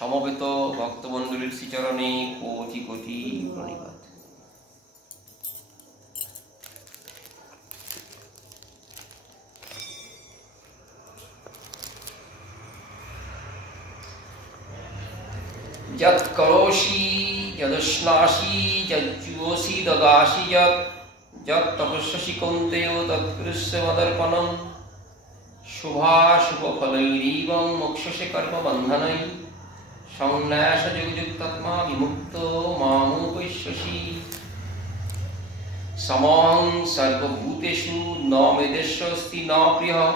সমবেত ভক্তমণ্ডলীর শ্রীচরণে কোটি কোটি প্রণিপাত। যৎ করোষি যদশ্নাসি যজ্জুষি দদাসি যৎ তপস্যসি কৌন্তেয় তৎকুরুষ্ব মদর্পণম শুভাশুভফলৈরিবং মোক্ষসে কর্মবন্ধনৈ সংন্যাসযোগযুক্তাত্মা বিমুক্ত মামুপৈষ্যসি সমং সর্বভূতেষু ন মেদেশ্বস্তি ন প্রিয়ঃ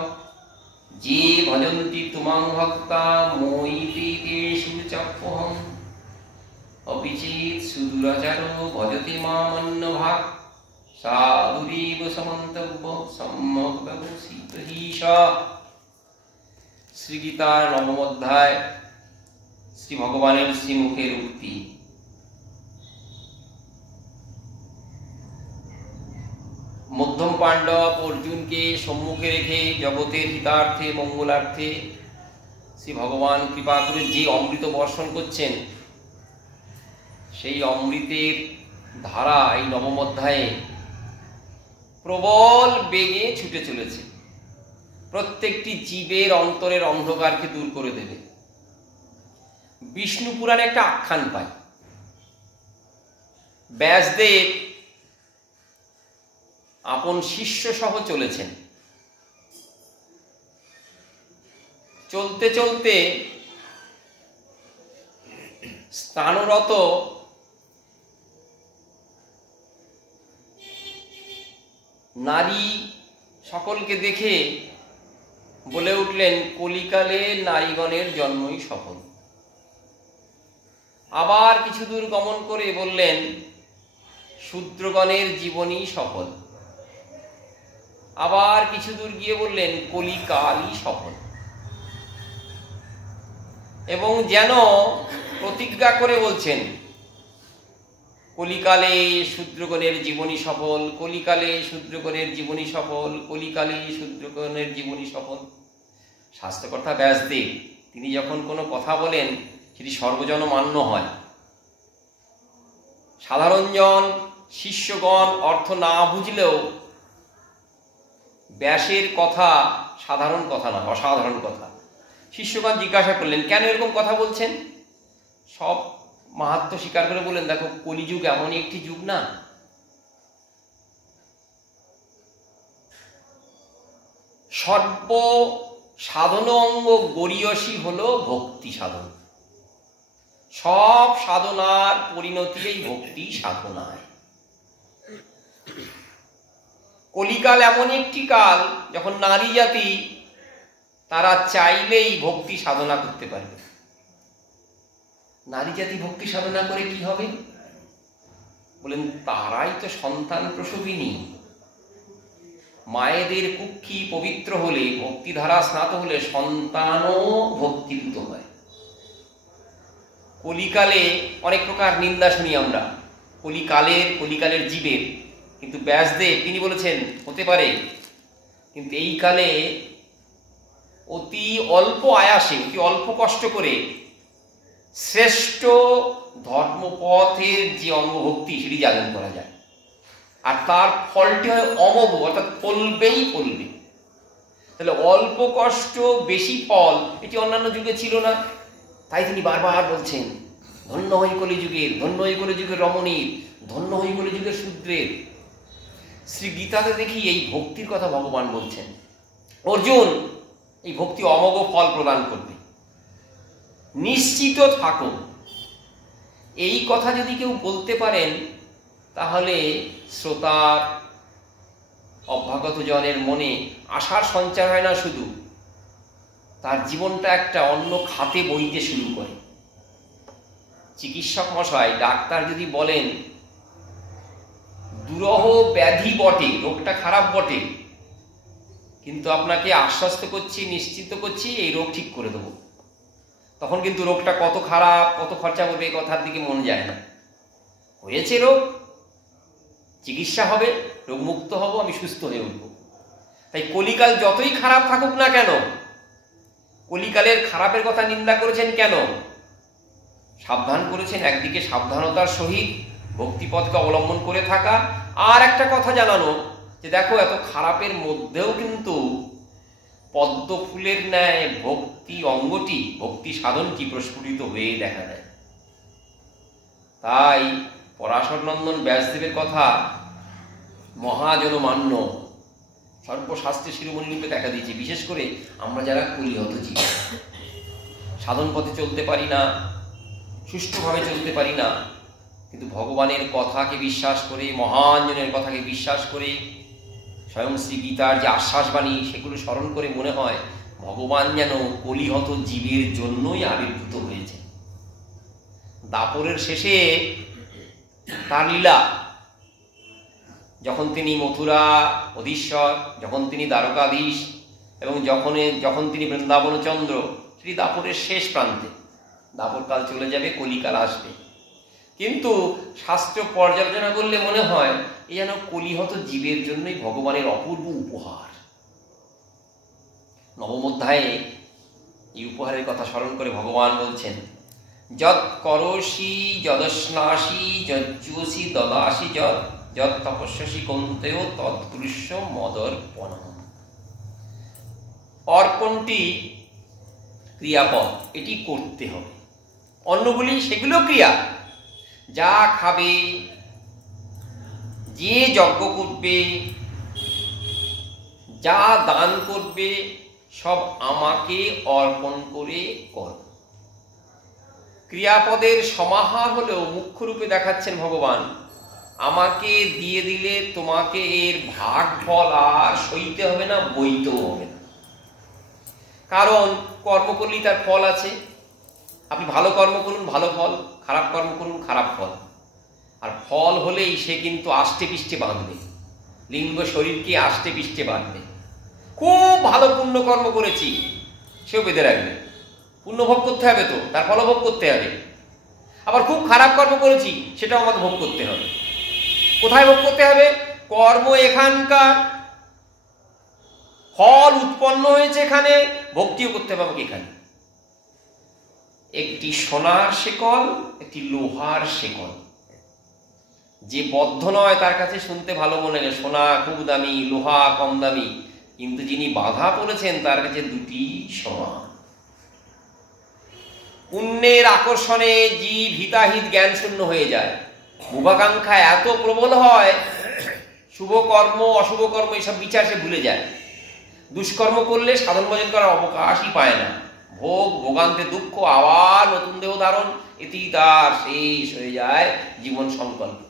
যে ভজন্তি তুমাং ভক্তা মই তেষু চাপ্যহং অপি চেৎ সুদুরাচারো ভজতে মামন্যভাগ সাধুরেব সমন্তব্য সম্যক ব্যবসিত হিসা। শ্রীগীতার নবম অধ্যায় শ্রী ভগবানের শ্রীমুখের উক্তি। মধ্যম পাণ্ডব অর্জুনকে সম্মুখে রেখে জগতের হিতার্থে মঙ্গলার্থে শ্রী ভগবান কৃপা করে যে অমৃত বর্ষণ করছেন, সেই অমৃতের ধারা এই নবম অধ্যায়ে প্রবল বেগে ছুটে চলেছে। প্রত্যেকটি জীবের অন্তরের অন্ধকারকে দূর করে দেবে। বিষ্ণু পুরাণে একটা আখ্যান পাই। ব্যাসদেব আপন শিষ্য সহ চলেছেন। চলতে চলতে স্নানরত নারী সকলকে দেখে বলে উঠলেন, কলিকালে নারীগণের জন্মই সফল। আবার কিছু দূর গমন করে বললেন, শূদ্রগণের জীবনই সফল। আবার কিছু দূর গিয়ে বললেন, কলিকালই সফল। এবং যেন প্রতিজ্ঞা করে বলছেন, কলিকালে শূদ্রগণের জীবনী সফল, কলিকালে শূদ্রগণের জীবনী সফল, কলিকালে শূদ্রগণের জীবনী সফল। শাস্ত্রকর্তা ব্যাসদেব তিনি যখন কোনো কথা বলেন সেটি সর্বজনমান্য হয়। সাধারণ জন শিষ্যগণ অর্থ না বুঝলেও ব্যাসের কথা সাধারণ কথা না, অসাধারণ কথা। শিষ্যগণ জিজ্ঞাসা করলেন, কেন এরকম কথা বলছেন? সব মাহাত্ম্য স্বীকার করে বললেন, দেখো কলিযুগ এমনই একটি যুগ না, সর্ব সাধন অঙ্গ গরীয়সী হলো ভক্তি সাধন। সব সাধনার পরিণতি এই ভক্তি সাধনায়। কলিকাল এমন একটি কাল যখন নারী জাতি তারা চাইলেই ভক্তি সাধনা করতে পারবে। নারী জাতি ভক্তি সাধনা করে কি হবে? বলেন, তারাই তো সন্তান প্রসবিনী। মায়েদের কুক্ষি পবিত্র হলে, ভক্তিধারা স্নাত হলে সন্তানও ভক্তিযুক্ত হয়। কলিকালে অনেক প্রকার নিন্দা শুনি আমরা, কলিকালের জীবের, কিন্তু ব্যাসদেব তিনি বলেছেন হতে পারে, কিন্তু এই কালে অতি অল্প আয়াসে, অতি অল্প কষ্ট করে শ্রেষ্ঠ ধর্মপথের যে অঙ্গভক্তি সেটি জাগরণ করা যায়। আর তার ফলটি হয় অমোঘ, অর্থাৎ ফলবেই ফলবে। তাহলে অল্প কষ্ট বেশি ফল, এটি অন্যান্য যুগে ছিল না। তাই তিনি বারবার বলছেন, ধন্য হই কলিযুগের, ধন্য হই কলিযুগের রমণীর, ধন্য হই কলিযুগের শূদ্রের। শ্রী গীতাতে দেখি এই ভক্তির কথা ভগবান বলছেন। অর্জুন, এই ভক্তি অমোঘ ফল প্রদান করবে, নিশ্চিত থাকো। এই কথা যদি কেউ বলতে পারেন, তাহলে শ্রোতার অভ্যাগত জনের মনে আশার সঞ্চার হয় না, শুধু তার জীবনটা একটা অন্য খাতে বইতে শুরু করে। চিকিৎসক মশাই, ডাক্তার যদি বলেন দুরহ ব্যাধি বটে, রোগটা খারাপ বটে, কিন্তু আপনাকে আশ্বস্ত করছি, নিশ্চিত করছি এই রোগ ঠিক করে দেবো, তখন কিন্তু রোগটা কত খারাপ, কত খরচা হবে এই কথার দিকে মন যায় না। হয়েছে রোগ, চিকিৎসা হবে, রোগ মুক্ত হব, আমি সুস্থ হয়ে উঠব। তাই কলিকাল যতই খারাপ থাকুক না কেন, কলিকালের খারাপের কথা নিন্দা করেছেন কেন? সাবধান করেছেন একদিকে সাবধানতার সহিত ভক্তিপথকে অবলম্বন করে থাকা, আর একটা কথা জানানো যে দেখো এত খারাপের মধ্যেও কিন্তু পদ্ম ফুলের ন্যায় ভক্তি অঙ্গটি, ভক্তি সাধনটি প্রস্ফুটিত হয়ে দেখা দেয়। তাই পরাশরনন্দন ব্যাসদেবের কথা মহাজনমান্য সর্বশাস্ত্রে শিরোমণি রূপে দেখা দিয়েছে। বিশেষ করে আমরা যারা কলিহত জীব, সাধন পথে চলতে পারি না, সুষ্ঠুভাবে চলতে পারি না, কিন্তু ভগবানের কথাকে বিশ্বাস করে, মহানজনের কথাকে বিশ্বাস করে, স্বয়ং শ্রী গীতার যে আশ্বাসবাণী সেগুলো স্মরণ করে মনে হয় ভগবান যেন কলিহত জীবের জন্যই আবির্ভূত হয়েছে। দাপরের শেষে তার লীলা, যখন তিনি মথুরা অধীশ্বর, যখন তিনি দ্বারকাধীশ এবং যখন তিনি বৃন্দাবন চন্দ্র, সেটি দাপরের শেষ প্রান্তে। দাপরকাল চলে যাবে, কলিকাল আসবে, কিন্তু শাস্ত্র পর্যালোচনা করলে মনে হয় এ যেন কলিহত জীবের জন্যই ভগবানের অপূর্ব উপহার। নবম অধ্যায়ে এই উপহারের কথা স্মরণ করে ভগবান বলছেন, যৎ করসি যদস্নাসি যজ্জুসি দদাসি যৎ তপস্যসি কৌন্তেয় তৎকুরুষ্য মদর্পণম। অর্পণটি ক্রিয়াপদ, এটি করতে হবে। অন্যগুলি সেগুলো ক্রিয়া। যা খাবে, যে যজ্ঞ করবে, যা দান করবে, সব আমাকে অর্পণ করে কর। ক্রিয়াপদের সমাহার হলেও মুখ্য রূপে দেখাচ্ছেন ভগবান, আমাকে দিয়ে দিলে তোমাকে এর ভাগ ফল আর সইতে হবে না, বইতেও হবে না। কারণ কর্ম করলেই তার ফল আছে। আপনি ভালো কর্ম করুন, ভালো ফল, খারাপ কর্ম করুন, খারাপ ফল। আর ফল হলেই সে কিন্তু আষ্টে পিষ্টে বাঁধবে, লিঙ্গ শরীরকে আষ্টে পিষ্টে বাঁধবে। খুব ভালো পুণ্যকর্ম করেছি, সেও বেঁধে রাখবে, পুণ্যভোগ করতে হবে, তো তার ফলভোগ করতে হবে। আবার খুব খারাপ কর্ম করেছি, সেটাও আমাকে ভোগ করতে হবে। কোথায় ভোগ করতে হবে? কর্ম এখানকার, ফল উৎপন্ন হয়েছে এখানে, ভক্তিও করতে হবে আমাকে এখানে। একটি সোনার শেকল, একটি লোহার শেকল। যে বদ্ধ নয় তার কাছে শুনতে ভালো মনে লাগে, সোনা খুব দামি, লোহা কম দামি, কিন্তু যিনি বাধা পড়েছেন তার কাছে দুটি সমান। পুণ্যের আকর্ষণে জীব হিতাহিত জ্ঞান শূন্য হয়ে যায়, শুভাকাঙ্ক্ষা এত প্রবল হয়, শুভ কর্ম অশুভ কর্ম এসব বিচার সে ভুলে যায়। দুষ্কর্ম করলে সাধন ভজন করার অবকাশই পায় না। ভোগ, ভোগান্তে দুঃখ, আবার নতুন দেহ ধারণ, এতেই তার শেষ হয়ে যায় জীবন সংকল্প।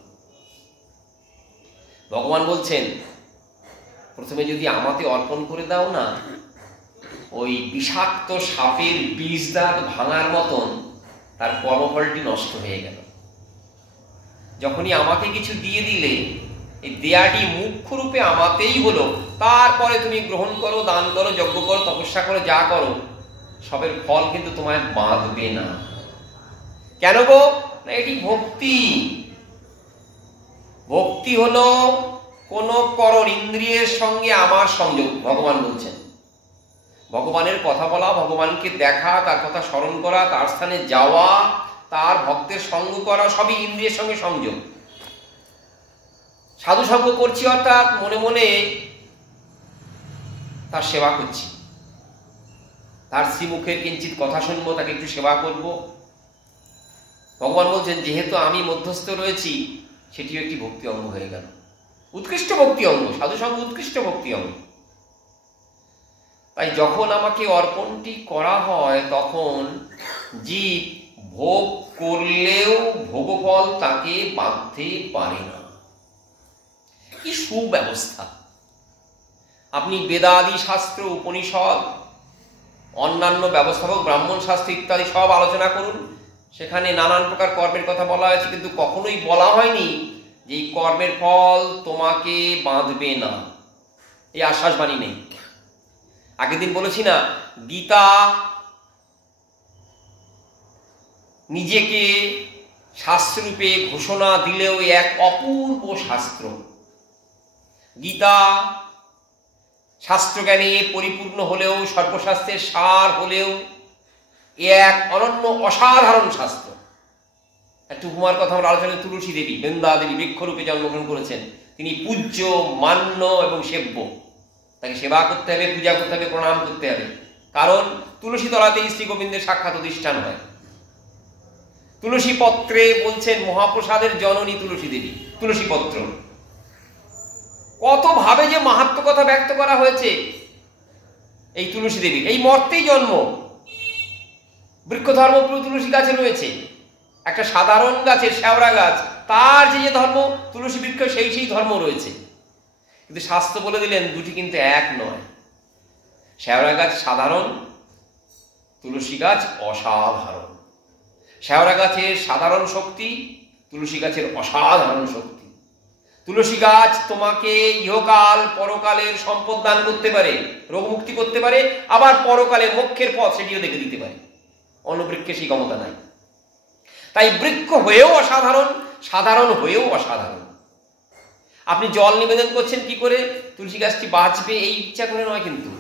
ভগবান বলছেন, প্রথমে যদি আমাতে অর্পণ করে দাও না, ওই বিষাক্ত সাপের বীজ দাঁত ভাঙার মতন তার কর্মফলটি নষ্ট হয়ে গেল। যখনই আমাকে কিছু দিয়ে দিলে, এই দেয়াটি মুখ্য রূপে আমাতেই হলো, তারপরে তুমি গ্রহণ করো, দান করো, যজ্ঞ করো, তপস্যা করো, যা করো, সবের ফল কিন্তু তোমায় বাঁধবে না। কেন গো? না, এটি ভক্তি। ভক্তি হলো কোন করণ ইন্দ্রিয়ের সঙ্গে আমার সংযোগ। ভগবান বলছেন, ভগবানের কথা বলা, ভগবানকে দেখা, তার কথা স্মরণ করা, তার স্থানে যাওয়া, তার ভক্তের সঙ্গ করা, সবই ইন্দ্রিয়ের সঙ্গে সংযোগ। সাধু সঙ্গ করছি অর্থাৎ মনে মনে তার সেবা করছি, তার শ্রীমুখের কিঞ্চিত কথা শুনবো, তাকে একটু সেবা করব। ভগবান বলছেন, যেহেতু আমি মধ্যস্থ রয়েছি, সেটিও একটি ভক্তি অঙ্গ হয়ে গেল, উৎকৃষ্ট ভক্তি অঙ্গ। সাধু সঙ্গ উৎকৃষ্ট ভক্তি অঙ্গ। তাই যখন আমাকে অর্পণটি করা হয়, তখন জীব ভোগ করলেও ভোগফল তাকে বাঁধতে পারে না। কি সুব্যবস্থা! আপনি বেদাদি শাস্ত্র, উপনিষদ, অন্যান্য ব্যবস্থাপক ব্রাহ্মণ শাস্ত্র ইত্যাদি সব আলোচনা করুন, সেখানে নানান প্রকার কর্মের কথা বলা হয়েছে, কিন্তু কখনোই বলা হয়নি যে এই কর্মের ফল তোমাকে বাঁধবে না, এই আশ্বাসবাণী নেই। আগের দিন বলেছি না, গীতা নিজেকে শাস্ত্ররূপে ঘোষণা দিলেও এক অপূর্ব শাস্ত্র। গীতা শাস্ত্রজ্ঞানে পরিপূর্ণ হলেও, সর্বশাস্ত্রের সার হলেও এক অনন্য অসাধারণ শাস্ত্র। একটু উপমার কথা আমরা আলোচনা, তুলসী দেবী, বৃন্দা দেবী বৃক্ষরূপে জন্মগ্রহণ করেছেন। তিনি পূজ্য, মান্য এবং সেব্য। তাকে সেবা করতে হবে, পূজা করতে হবে, প্রণাম করতে হবে। কারণ তুলসী তলাতেই শ্রী গোবিন্দের সাক্ষাৎ অধিষ্ঠান হয়। তুলসী পত্রে বলছেন মহাপ্রসাদের জননী তুলসী দেবী। তুলসী পত্র কত ভাবে যে মাহাত্ম্য কথা ব্যক্ত করা হয়েছে এই তুলসী দেবী। এই মর্তেই জন্ম। বৃক্ষ ধর্ম পুরো তুলসী গাছে রয়েছে। একটা সাধারণ গাছের শেওড়া গাছ, তার যে ধর্ম, তুলসী বৃক্ষ সেই ধর্ম রয়েছে। কিন্তু শাস্ত্র বলে দিলেন দুটি কিন্তু এক নয়। শেওড়া গাছ সাধারণ, তুলসী গাছ অসাধারণ। শেওড়া গাছের সাধারণ শক্তি, তুলসী গাছের অসাধারণ শক্তি। তুলসী গাছ তোমাকে ইহকাল পরকালের সম্পদ দান করতে পারে, রোগ মুক্তি করতে পারে, আবার পরকালে মোক্ষের পথ সেটিও দেখে দিতে পারে। অন্য বৃক্ষে সেই ক্ষমতা নাই। তাই বৃক্ষ হয়েও অসাধারণ, সাধারণ হয়েও অসাধারণ। আপনি জল নিবেদন করছেন কি করে? তুলসী গাছটি বাঁচবে এই ইচ্ছা করে নয়, কিন্তু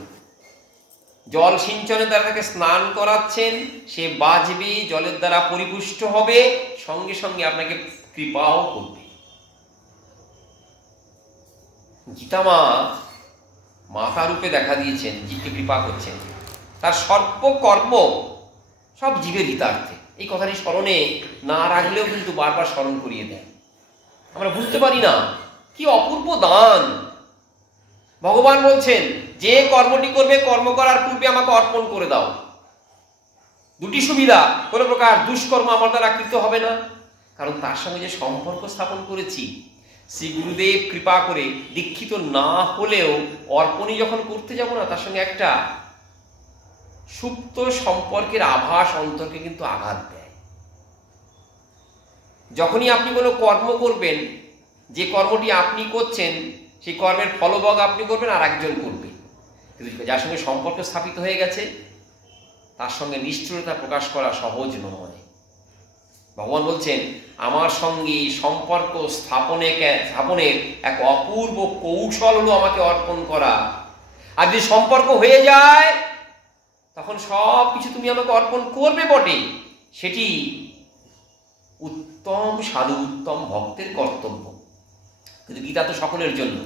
জল সিঞ্চনের দ্বারা তাকে স্নান করাচ্ছেন, সে বাঁচবে, জলের দ্বারা পরিপুষ্ট হবে, সঙ্গে সঙ্গে আপনাকে কৃপাও করবে। গীতামা মাতা রূপে দেখা দিয়েছেন, জীবকে কৃপা করছেন। তার সর্বকর্ম সব জীবের হিতার্থে। এই কথাটি স্মরণে না রাখলেও কিন্তু বারবার স্মরণ করিয়ে দেয়। আমরা বুঝতে পারি না কি অপূর্ব দান। ভগবান বলছেন যে কর্মটি করবে, কর্ম করার পূর্বে আমাকে অর্পণ করে দাও। দুটি সুবিধা, কোনো প্রকার দুষ্কর্ম আমার দ্বারা কৃত হবে না, কারণ তার সঙ্গে যে সম্পর্ক স্থাপন করেছি। শ্রী গুরুদেব কৃপা করে দীক্ষিত না হলেও অর্পণই যখন করতে যাব না, তার সঙ্গে একটা সুপ্ত সম্পর্কের আভাস অন্তরকে কিন্তু আঘাত দেয়। যখনই আপনি কোনো কর্ম করবেন, যে কর্মটি আপনি করছেন সেই কর্মের ফলভোগ আপনি করবেন, আর একজন করবে। কিন্তু যার সঙ্গে সম্পর্ক স্থাপিত হয়ে গেছে তার সঙ্গে নিষ্ঠুরতা প্রকাশ করা সহজ নয়। ভগবান বলছেন আমার সঙ্গে সম্পর্ক স্থাপনের এক অপূর্ব কৌশল হলো আমাকে অর্পণ করা। আর যদি সম্পর্ক হয়ে যায় তখন সব কিছু তুমি আমাকে অর্পণ করবে বটে, সেটি উত্তম সাধু, উত্তম ভক্তের কর্তব্য। কিন্তু গীতা তো সকলের জন্য।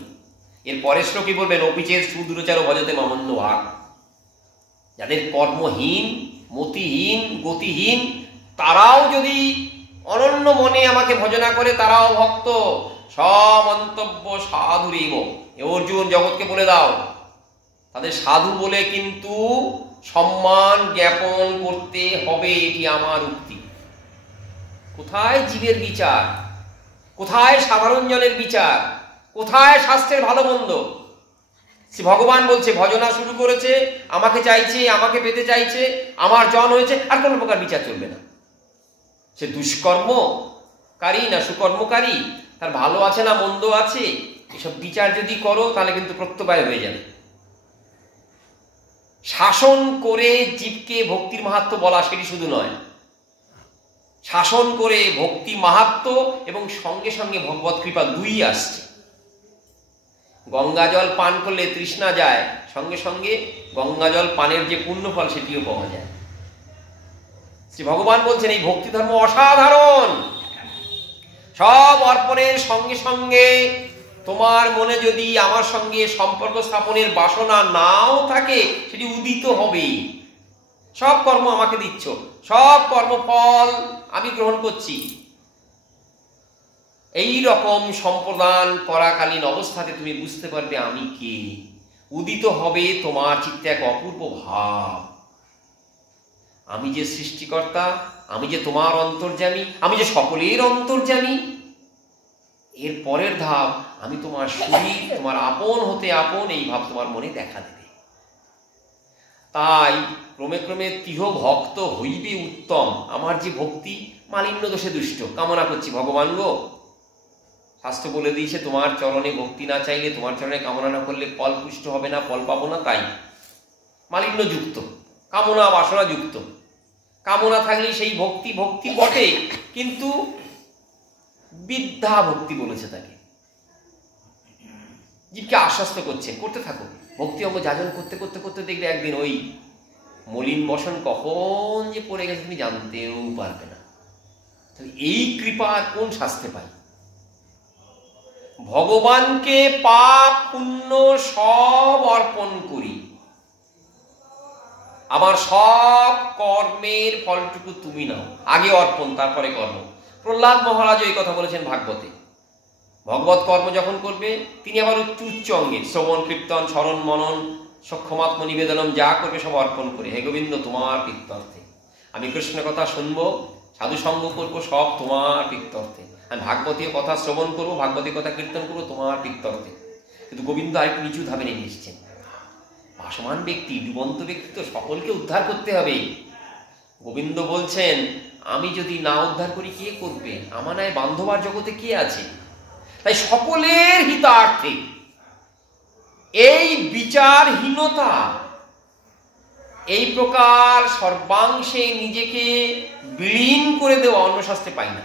এর পরের শ্লোকে বলবেন অপিচের সুদূরচার ভজতে মামন্য ভাগ। যাদের কর্মহীন, মতিহীন, গতিহীন, তারাও যদি অনন্য মনে আমাকে ভজনা করে, তারাও ভক্ত। সমন্তব্য সাধুরেব। অর্জুন জগৎকে বলে দাও তাদের সাধু বলে কিন্তু সম্মান জ্ঞাপন করতে হবে, এটি আমার উক্তি। কোথায় জীবের বিচার? কোথায় সাধারণ জনের বিচার? কোথায় শাস্ত্রের ভালো মন্দ? সে ভগবান বলছে ভজনা শুরু করেছে, আমাকে চাইছে, আমাকে পেতে চাইছে, আমার জন হয়েছে, আর কোনো প্রকার বিচার চলবে না। সে দুষ্কর্মকারী না সুকর্মকারী, তার ভালো আছে না মন্দ আছে, এসব বিচার যদি করো তাহলে কিন্তু প্রত্যবায় হয়ে যাবে। শাসন করে জীবকে ভক্তির মাহাত্ম্য বলা সেটি শুধু নয়, শাসন করে ভক্তি মাহাত্ম্য এবং সঙ্গে সঙ্গে ভগবৎ কৃপা দুই আসছে। গঙ্গা জল পান করলে তৃষ্ণা যায়, সঙ্গে সঙ্গে গঙ্গা জল পানের যে পুণ্যফল সেটিও পাওয়া যায়। শ্রী ভগবান বলছেন এই ভক্তি ধর্ম অসাধারণ। সব অর্পণের সঙ্গে সঙ্গে তোমার মনে যদি আমার সঙ্গে সম্পর্ক স্থাপনের বাসনা নাও থাকে, সেটি উদিত হবে। সব কর্ম আমাকে দিচ্ছ, সব কর্মফল আমি গ্রহণ করছি, এই রকম সম্প্রদান করাকালীন অবস্থাতে তুমি বুঝতে পারবে আমি কে। উদিত হবে তোমার চিত্তে এক অপূর্ব ভাব, আমি যে সৃষ্টিকর্তা, আমি যে তোমার অন্তর্যামী, আমি যে সকলের অন্তর্যামী। এর পরের ধাপ, আমি তোমার শরীর, তোমার আপন হতে আপন, এই ভাব তোমার মনে দেখা দেবে। তাই ক্রমে ক্রমে তিহ ভক্ত হইবে উত্তম। আমার যে ভক্তি মালিন্য দোষে দুষ্ট, কামনা করছি ভগবান গো, শাস্ত্র বলে দিয়েছে তোমার চরণে ভক্তি না চাইলে, তোমার চরণে কামনা না করলে ফল পুষ্ট হবে না, ফল পাবো না। তাই মালিন্য যুক্ত, কামনা বাসনা যুক্ত। কামনা থাকলে সেই ভক্তি ভক্তি বটে, কিন্তু বিদ্যা ভক্তি বলেছে তাকে। জীবকে আশ্বস্ত করছে করতে থাকো, ভক্তি অঙ্গ যাজন করতে করতে করতে দেখবে একদিন ওই মলিন বসন কখন যে পড়ে গেছে তুমি জানতেও পারবে না। এই কৃপা কোন শাস্ত্রে পাই? ভগবানকে পাপ পুণ্য সব অর্পণ করি, আমার সব কর্মের ফলটুকু তুমি নাও, আগে অর্পণ তারপরে কর্ম। প্রহ্লাদ মহারাজ এই কথা বলেছেন ভাগবতে। ভগবত কর্ম যখন করবে তিনি আবার উচ্চ অঙ্গে শ্রবণ কীর্তন স্মরণ মনন সক্ষমাত্ম নিবেদনম যা করবে সব অর্পণ করে, হে গোবিন্দ তোমার প্রীত্যর্থে, আমি কৃষ্ণ কথা শুনবো, সাধু সঙ্গ করবো, সব তোমার প্রীত্যর্থে, আমি ভাগবতীয় কথা শ্রবণ করবো, ভাগবতীয় কথা কীর্তন করবো তোমার প্রীত্যর্থে। কিন্তু গোবিন্দ আরেকটু নিচু ধাপে নেমে এসছেন। ভাসমান ব্যক্তি, ডুবন্ত ব্যক্তি তো সকলকে উদ্ধার করতে হবে। গোবিন্দ বলছেন আমি যদি না উদ্ধার করি কে করবে? আমানায় বান্ধবার জগতে কে আছে? তাই সকলের হিতার্থে এই বিচারহীনতা, এই প্রকার সর্বাংশে নিজেকে বিলীন করে দেওয়া অন্য শাস্ত্রে পাই না।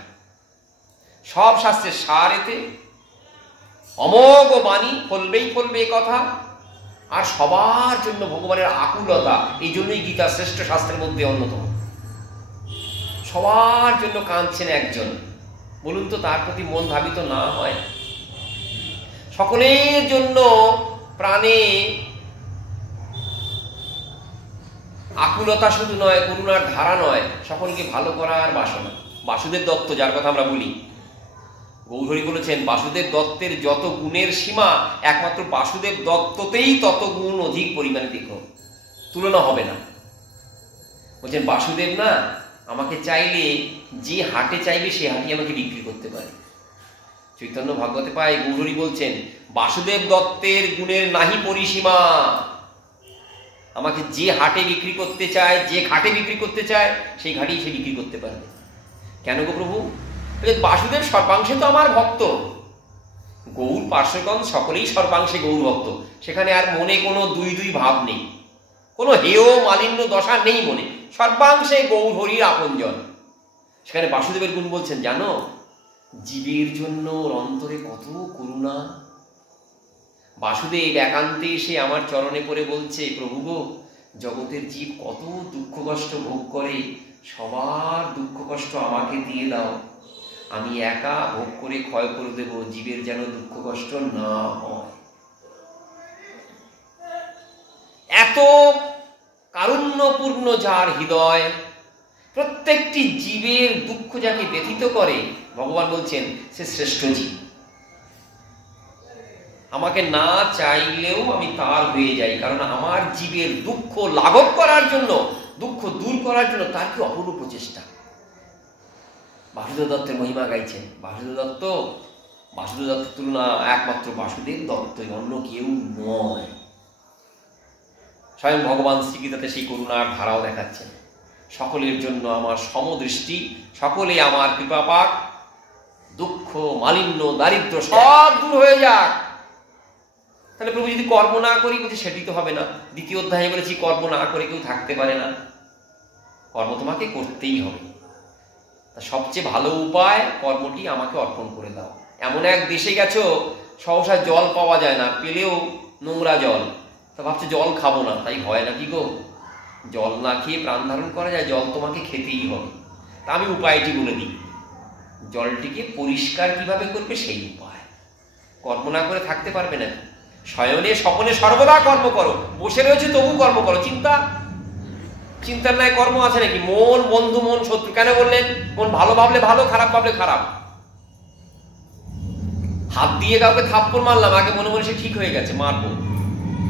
সব শাস্ত্রের সার এতে, অমোঘ বাণী, ফলবেই ফলবে কথা, আর সবার জন্য ভগবানের আকুলতা। এই জন্যই গীতা শ্রেষ্ঠ শাস্ত্রের মধ্যে অন্যতম। সবার জন্য কাঁদছেন একজন, বলুন তো তার প্রতি মন ধাবিত না হয়? সকলের জন্য প্রাণে আকুলতা শুধু নয়, করুণার ধারা নয়, সকলকে ভালো করার বাসনা। বাসুদেব দত্ত যার কথা আমরা বলি, গৌরহরি বলেছেন বাসুদেব দত্তের যত গুণের সীমা একমাত্র বাসুদেব দত্ততেই তত গুণ অধিক পরিমাণে দেখো, তুলনা হবে না। বলছেন বাসুদেব না আমাকে চাইলে যে হাটে চাইবে সে হাটে আমাকে বিক্রি করতে পারে। চৈতন্য ভাগবতে পাই গৌরহরি বলছেন বাসুদেব দত্তের গুণের নাহি পরিসীমা, আমাকে যে হাটে বিক্রি করতে চায়, যে ঘাটে বিক্রি করতে চায় সেই ঘাটেই সে বিক্রি করতে পারবে। কেন গো প্রভু? বাসুদেব সর্বাংশে তো আমার ভক্ত, গৌর পার্শ্বগণ সকলেই সর্বাংশে গৌর ভক্ত, সেখানে আর মনে কোনো দুই দুই ভাব নেই, কোনো হেয় মালিন্য দশা নেই মনে, সর্বাংশে গৌর হরির আপনজন। সেখানে বাসুদেবের গুণ বলছেন জানো, জীবের জন্য অন্তরে কত করুণা। বাসুদেব একান্তে এসে আমার চরণে পড়ে বলছে প্রভু গো, জগতের জীব কত দুঃখ কষ্ট ভোগ করে, সবার দুঃখ কষ্ট আমাকে দিয়ে দাও, আমি একা ভোগ করে ক্ষয় করে দেব, জীবের যেন দুঃখ কষ্ট না হয়। এত কারুণ্যপূর্ণ যার হৃদয়, প্রত্যেকটি জীবের দুঃখ যাকে ব্যথিত করে, ভগবান বলছেন সে শ্রেষ্ঠ জীব। আমাকে না চাইলেও আমি তার হয়ে যাই, কারণ আমার জীবের দুঃখ লাঘব করার জন্য, দুঃখ দূর করার জন্য তার কি অপূর্ব প্রচেষ্টা। বাসুদেব দত্তের মহিমা গাইছেন। বাসুদেব দত্তের তুলনা একমাত্র বাসুদেব দত্তই, অন্য কেউ নয়। স্বয়ং ভগবান শ্রীগীতাতে সেই করুণার ধারাও দেখাচ্ছেন। সকলের জন্য আমার সমদৃষ্টি, সকলে আমার কৃপা পাক, দুঃখ মালিন্য দারিদ্র সব দূর হয়ে যাক। তাহলে প্রভু যদি কর্ম না করি, বলছি সেটি তো হবে না। দ্বিতীয় অধ্যায়ে বলেছি কর্ম না করে কেউ থাকতে পারে না, কর্ম তোমাকে করতেই হবে। তা সবচেয়ে ভালো উপায় কর্মটি আমাকে অর্পণ করে দাও। এমন এক দেশে গেছো সহসা জল পাওয়া যায় না, পেলেও নোংরা জল, তা ভাবছে জল খাবো না, তাই হয় নাকি গো? জল না খেয়ে প্রাণ ধারণ করা যায়? জল তোমাকে খেতেই হবে। তা আমি উপায়টি বলে দিই, জলটিকে পরিষ্কার কিভাবে করবে সেই উপায়। কর্ম না করে থাকতে পারবে না। শয়নে স্বপনে সর্বদা কর্ম করো, বসে রয়েছে তবু কর্ম করো। চিন্তার নাই কর্ম আছে নাকি? মন বন্ধু মন শত্রু। কেন বললেন? মন ভালো ভাবলে ভালো, খারাপ ভাবলে খারাপ। হাত দিয়ে কাউকে থাপ্পড় মারলাম, আগে মনে মনে সে ঠিক হয়ে গেছে, মারবো।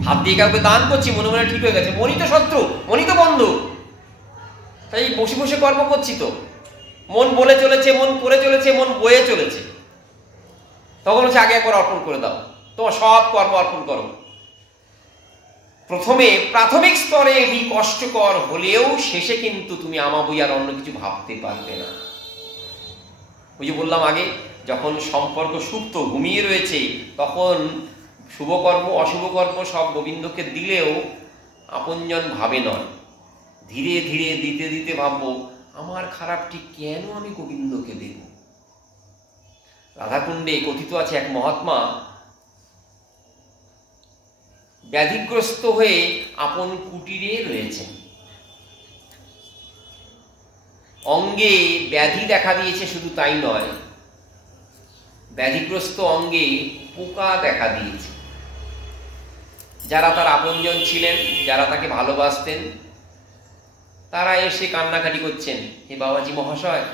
হাত দিয়ে কাউকে দান করছি, মনে মনে ঠিক হয়ে গেছে, মনই তো শত্রু, মনই তো বন্ধু। তাই বসে বসে কর্ম করছি তো, মন বলে চলেছে, মন করে চলেছে, মন বয়ে চলেছে। তখন হচ্ছে আগে একবার অর্পণ করে দাও, তোমার সব কর্ম অর্পণ করো। প্রথমে প্রাথমিক স্তরে এটি কষ্টকর হলেও শেষে কিন্তু তুমি আমাবই আর অন্য কিছু ভাবতে পারবে না। ওই যে বললাম আগে, যখন সম্পর্ক সুপ্ত ঘুমিয়ে রয়েছে, তখন শুভকর্ম অশুভ কর্ম সব গোবিন্দকে দিলেও আপনজন ভাবে নয়, ধীরে ধীরে দিতে দিতে ভাববো আমার খারাপটি কেন আমি গোবিন্দকে দেব। রাধাকুণ্ডে কথিত আছে এক মহাত্মা ব্যাধিগ্রস্ত হয়ে আপন কুটিরে রয়েছেন। অঙ্গে ব্যাধি দেখা দিয়েছে, শুধু তাই নয়, ব্যাধিগ্রস্ত অঙ্গে পোকা দেখা দিয়েছে। যারা তার আপনজন ছিলেন, যারা তাকে ভালোবাসতেন, তারা এসে কান্নাকাটি করছেন, হে বাবাজি মহাশয়,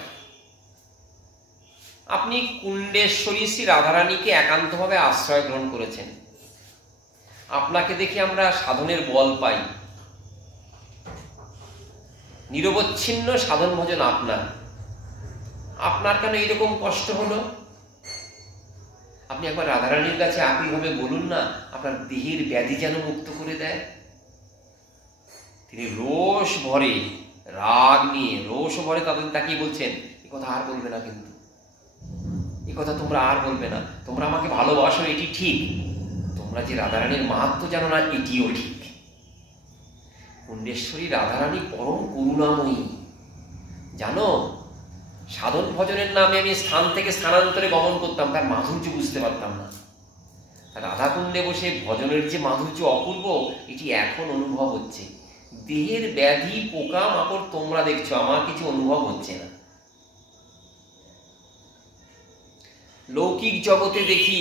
আপনি কুণ্ডেশ্বরী শ্রী রাধারানীকে একান্তভাবে আশ্রয় গ্রহণ করেছেন, আপনাকে দেখে আমরা সাধনের বল পাই, নিরবচ্ছিন্ন সাধন ভজন আপনার কেন এরকম কষ্ট হলো? আপনি একবার রাধারানীর কাছে আকুলভাবে বলুন না, আপনার দেহের ব্যাধি যেন মুক্ত করে দেয়। তিনি রোষ ভরে, রাগ নিয়ে রোষ ভরে তাদের তাকিয়ে বলছেন, এ কথা আর বলবে না, কিন্তু এ কথা তোমরা আর বলবে না, তোমরা আমাকে ভালোবাসো এটি ঠিক, তোমরা যে রাধারানীর মাহাত্ম্য জানো না এটিও ঠিক। কুণ্ডেশ্বরী রাধারানী পরম করুণাময়ী, জানো, সাধন ভজনের নামে আমি স্থান থেকে স্থানান্তরে গমন করতাম, তার মাধুর্য বুঝতে পারতাম না। রাধাকুণ্ডে বসে ভজনের যে মাধুর্য অপূর্ব, এটি এখন অনুভব হচ্ছে। দেহের ব্যাধি পোকা মাকড় তোমরা দেখছো, আমার কিছু অনুভব হচ্ছে না। লৌকিক জগতে দেখি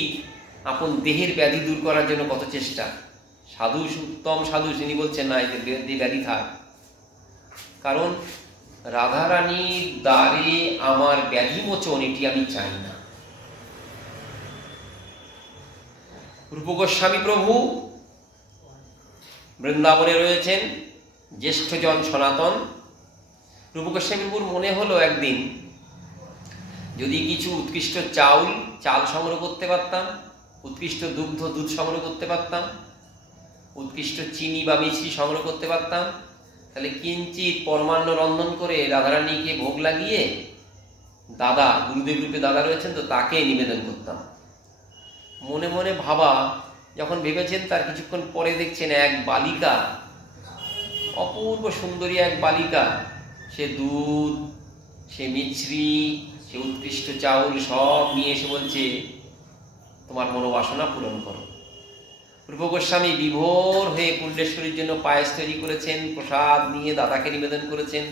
আপন দেহের ব্যাধি দূর করার জন্য কত চেষ্টা। সাধু, উত্তম সাধু, তিনি বলছেন না, এতে ব্যাধি থাক, কারণ রাধারানীর দ্বারে আমার ব্যাধি মোচন, এটি আমি চাই না। রূপ গোস্বামী প্রভু বৃন্দাবনে রয়েছেন, জ্যেষ্ঠজন সনাতন। রূপ গোস্বামী প্রভুর মনে হলো একদিন যদি কিছু উৎকৃষ্ট চাল সংগ্রহ করতে পারতাম, উৎকৃষ্ট দুধ সংগ্রহ করতে পারতাম, উৎকৃষ্ট চিনি বা মিষ্টি সংগ্রহ করতে পারতাম, তাহলে কিঞ্চিত পরমান্ন রন্ধন করে রাধারানীকে ভোগ লাগিয়ে দাদা, গুরুদেব রূপে দাদা রয়েছেন তো, তাকে নিবেদন করতাম। মনে মনে ভাবা, যখন ভেবেছেন তার কিছুক্ষণ পরে দেখছেন এক বালিকা, অপূর্ব সুন্দরী এক বালিকা, সে দুধ, সে মিছরি, সে উৎকৃষ্ট চাউল সব নিয়ে এসে বলছে, তোমার মনোবাসনা পূরণ করো। রূপ গোস্বামী বিভোর হয়ে কুণ্ডেশ্বরীর জন্য পায়েস তৈরি করেছেন, প্রসাদ নিয়ে দাদাকে নিবেদন করেছেন।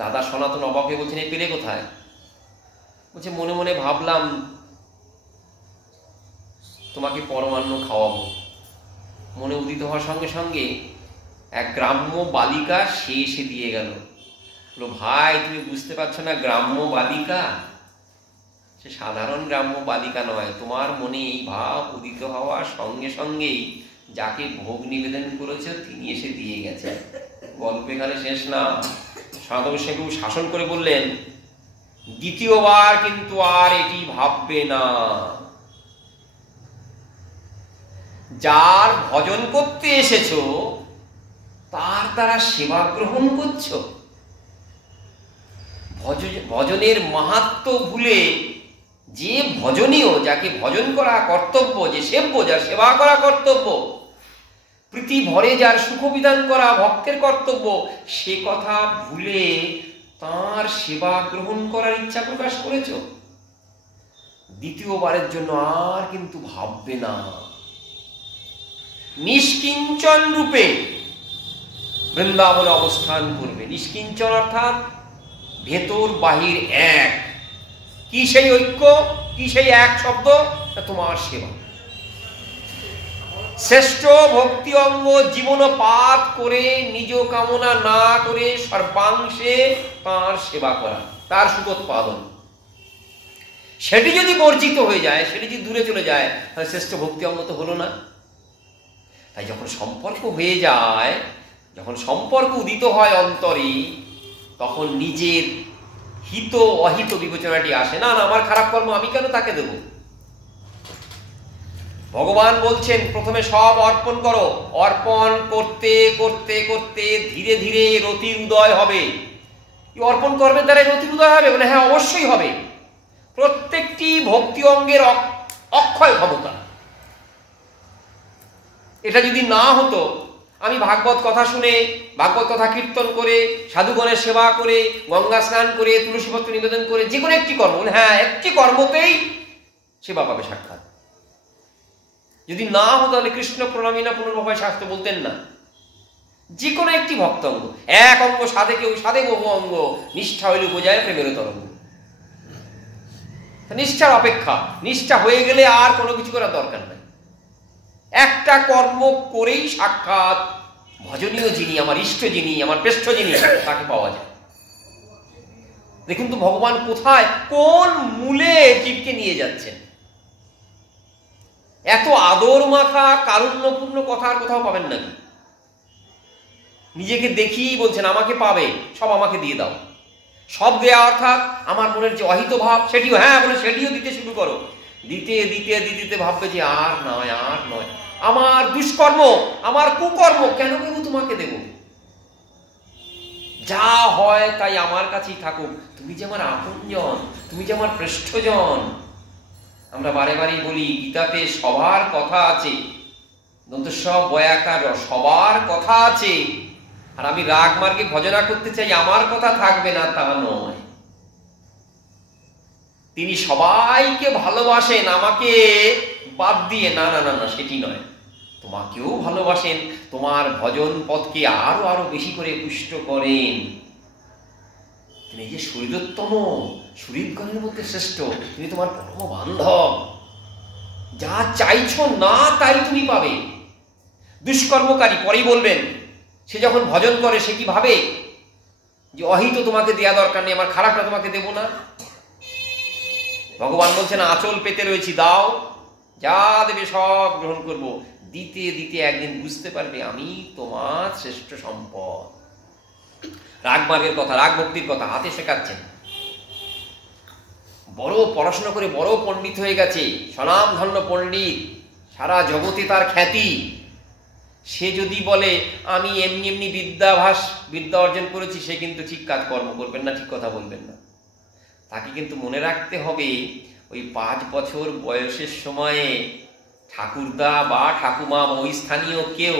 দাদা সনাতন অবাক হয়ে বলছেন, এই পেলে কোথায়? বলছে, মনে মনে ভাবলাম তোমাকে পরমান্ন খাওয়াবো। মনে উদিত হওয়ার সঙ্গে সঙ্গে এক গ্রাম্য বালিকা সে এসে দিয়ে গেল। বলল, ভাই তুমি বুঝতে পারছো না, গ্রাম্য বালিকা সে সাধারণ গ্রাম্য বালিকা নয়, তোমার মনে এই ভাব উদিত হওয়ার সঙ্গে সঙ্গেই যাকে ভোগ নিবেদন করেছে তিনি এসে দিয়ে গেছে। গল্প এখানে শেষ না। সাধু সেবু শাসন করে বললেন, দ্বিতীয়বার কিন্তু আর এটি ভাববে না। যার ভজন করতে এসেছো তার দ্বারা সেবা গ্রহণ করছো, ভজনের মাহাত্ম্য ভুলে যে ভজনীয়, যাকে ভজন করা কর্তব্য, যে সেব্য, যার সেবা করা কর্তব্য, প্রীতি ভরে যার সুখ বিধান করা ভক্তের কর্তব্য, সে কথা ভুলে তার সেবা গ্রহণ করার ইচ্ছা প্রকাশ করেছ, দ্বিতীয়বারের জন্য আর কিন্তু ভাববে না। নিষ্কিঞ্চন রূপে বৃন্দাবনে অবস্থান করবে। নিষ্কিঞ্চন অর্থাৎ ভেতর বাহির এক। কি সেই ঐক্য, কি সেই এক শব্দ? তোমার সেবা। শ্রেষ্ঠ ভক্তি অঙ্গ জীবনপাত করে, নিজ কামনা না করে সর্বাংশে তার সেবা করা, তার সুখোৎপাদন। সেটি যদি বর্জিত হয়ে যায়, সেটি যদি দূরে চলে যায়, তাহলে শ্রেষ্ঠ ভক্তি অঙ্গ তো হলো না। তাই যখন সম্পর্ক হয়ে যায়, যখন সম্পর্ক উদিত হয় অন্তরে, তখন নিজের হিত অহিত বিবেচনাটি আসে না। না, আমার খারাপ কর্ম আমি কেন তাকে দেব? ভগবান বলছেন, প্রথমে সব অর্পণ করো। অর্পণ করতে করতে করতে ধীরে ধীরে রতির উদয় হবে। অর্পণ কর্মের দ্বারা রতির উদয় হবে? বলে হ্যাঁ, অবশ্যই হবে। প্রত্যেকটি ভক্তি অঙ্গের অক্ষয় ক্ষমতা। এটা যদি না হতো, আমি ভাগবত কথা শুনে, ভাগবত কথা কীর্তন করে, সাধুগণের সেবা করে, গঙ্গা স্নান করে, তুলসীপত্র নিবেদন করে, যে কোনো একটি কর্ম, হ্যাঁ একটি কর্মতেই সেবা পাবে সাক্ষাৎ। যদি না হতো, তাহলে কৃষ্ণ প্রণামী না পুনর্ভবায় শাস্ত্র বলতেন না। যে কোনো একটি ভক্তঙ্গ, এক অঙ্গ সাধে কেউ সাধে বহু অঙ্গ, নিষ্ঠা হইলে বোঝায় প্রেমের তরঙ্গ। নিষ্ঠার অপেক্ষা, নিষ্ঠা হয়ে গেলে আর কোনো কিছু করার দরকার নাই। একটা কর্ম করেই সাক্ষাৎ ভজনীয় যিনি, আমার ইষ্ট যিনি, আমার শ্রেষ্ঠ যিনি, তাকে পাওয়া যায়। দেখুন তো ভগবান কোথায়, কোন মূলে জীবকে নিয়ে যাচ্ছেন। এত আদর মাখা কারুণ্যপূর্ণ কথা আর কোথাও পাবেন নাকি? নিজেকে দেখিয়েই বলছেন আমাকে পাবে, সব আমাকে দিয়ে দাও। সব দেয়া অর্থাৎ আমার মনের যে অহিত ভাব সেটিও, হ্যাঁ বলে সেটিও দিতে শুরু করো। দিতে দিতে দিতে ভাববে যে আর নয়, আর নয়, আমার দুষ্কর্ম, আমার কুকর্ম কেন কেন তোমাকে দেব, যা হয় তাই আমার কাছেই থাকুক, তুমি যে আমার আপনজন, তুমি যে আমার শ্রেষ্ঠজন। আমরা বারে বারেই বলি গীতাতে সবার কথা আছে, দন্তস্ব বয়াকার, সবার কথা আছে। আর আমি রাগ মার্গে ভজনা করতে চাই, আমার কথা থাকবে না তা নয়। তিনি সবাইকে ভালোবাসেন, আমাকে বাদ দিয়ে, না না না না সেটি নয়। তোমাকেও ভালোবাসেন, তোমার ভজন পথকে আরো আরো বেশি করে পুষ্ট করেন। তিনি যে শরীরোত্তম, শরীরগণের মধ্যে শ্রেষ্ঠ, তিনি তোমার পরম বান্ধব। যা চাইছো না তাই তুমি পাবে। দুষ্কর্মকারী পরেই বলবেন, সে যখন ভজন করে সে কি ভাবে যে অহিত তোমাকে দেয়া দরকার নেই, আমার খারাপটা তোমাকে দেব না। ভগবান বলছেন আঁচল পেতে রয়েছি, দাও, যা দেবে সব গ্রহণ করব। দিতে দিতে একদিন বুঝতে পারবে আমি তোমার শ্রেষ্ঠ সম্পদ। রাগ মার্গের কথা, রাগ ভক্তির কথা হাতে শেখাচ্ছেন। বড় পড়াশোনা করে বড় পণ্ডিত হয়ে গেছে, স্বনামধন্য পণ্ডিত, সারা জগতে তার খ্যাতি। সে যদি বলে আমি এমনি এমনি বিদ্যা অর্জন করেছি, সে কিন্তু ঠিক কাজ কর্ম করবেন না, ঠিক কথা বলবেন না। তাকে কিন্তু মনে রাখতে হবে ওই 5 বছর বয়সের সময়ে ঠাকুরদা বা ঠাকুমা বা ওই স্থানীয় কেউ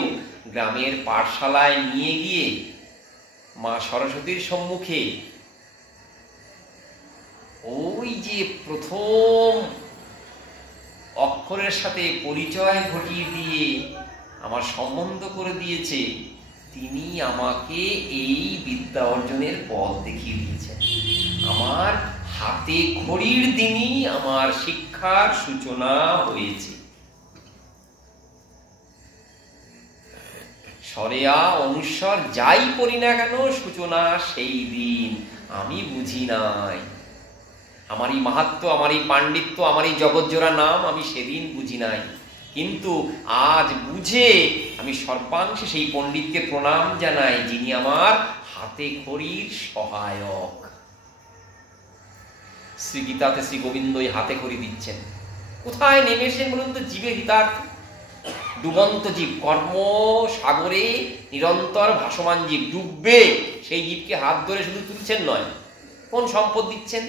গ্রামের পাঠশালায় নিয়ে গিয়ে মা সরস্বতীর সম্মুখে ওই যে প্রথম অক্ষরের সাথে পরিচয় ঘটিয়ে দিয়ে আমার সম্বন্ধ করে দিয়েছে, তিনি আমাকে এই বিদ্যা অর্জনের পথ দেখিয়ে দিয়েছেন। আমার হাতে খড়ির দিনই আমার শিক্ষার সূচনা হয়েছে। সরেয়া অনুস্বর যাই করি না কেন, সূচনা সেই দিন। আমি বুঝি নাই আমার এই মাহাত্ম্য, আমার এই পাণ্ডিত্য, আমার এই জগৎজোড়া নাম আমি সেদিন বুঝি নাই, কিন্তু আজ বুঝে আমি সর্বাংশে সেই পণ্ডিতকে প্রণাম জানাই, যিনি আমার হাতে খড়ির সহায়ক। শ্রী গীতাতে শ্রী গোবিন্দ হাতে খড়ি দিচ্ছেন। কোথায় নেমেছেন বলুন তো? জীবের হিতার্থ। ডুবন্ত জীব, কর্ম সাগরে নিরন্তর ভাসমান জীব, ডুববে সেই জীবকে হাত ধরে শুধু তুলছেন নয়, কোন সম্পদ দিচ্ছেন?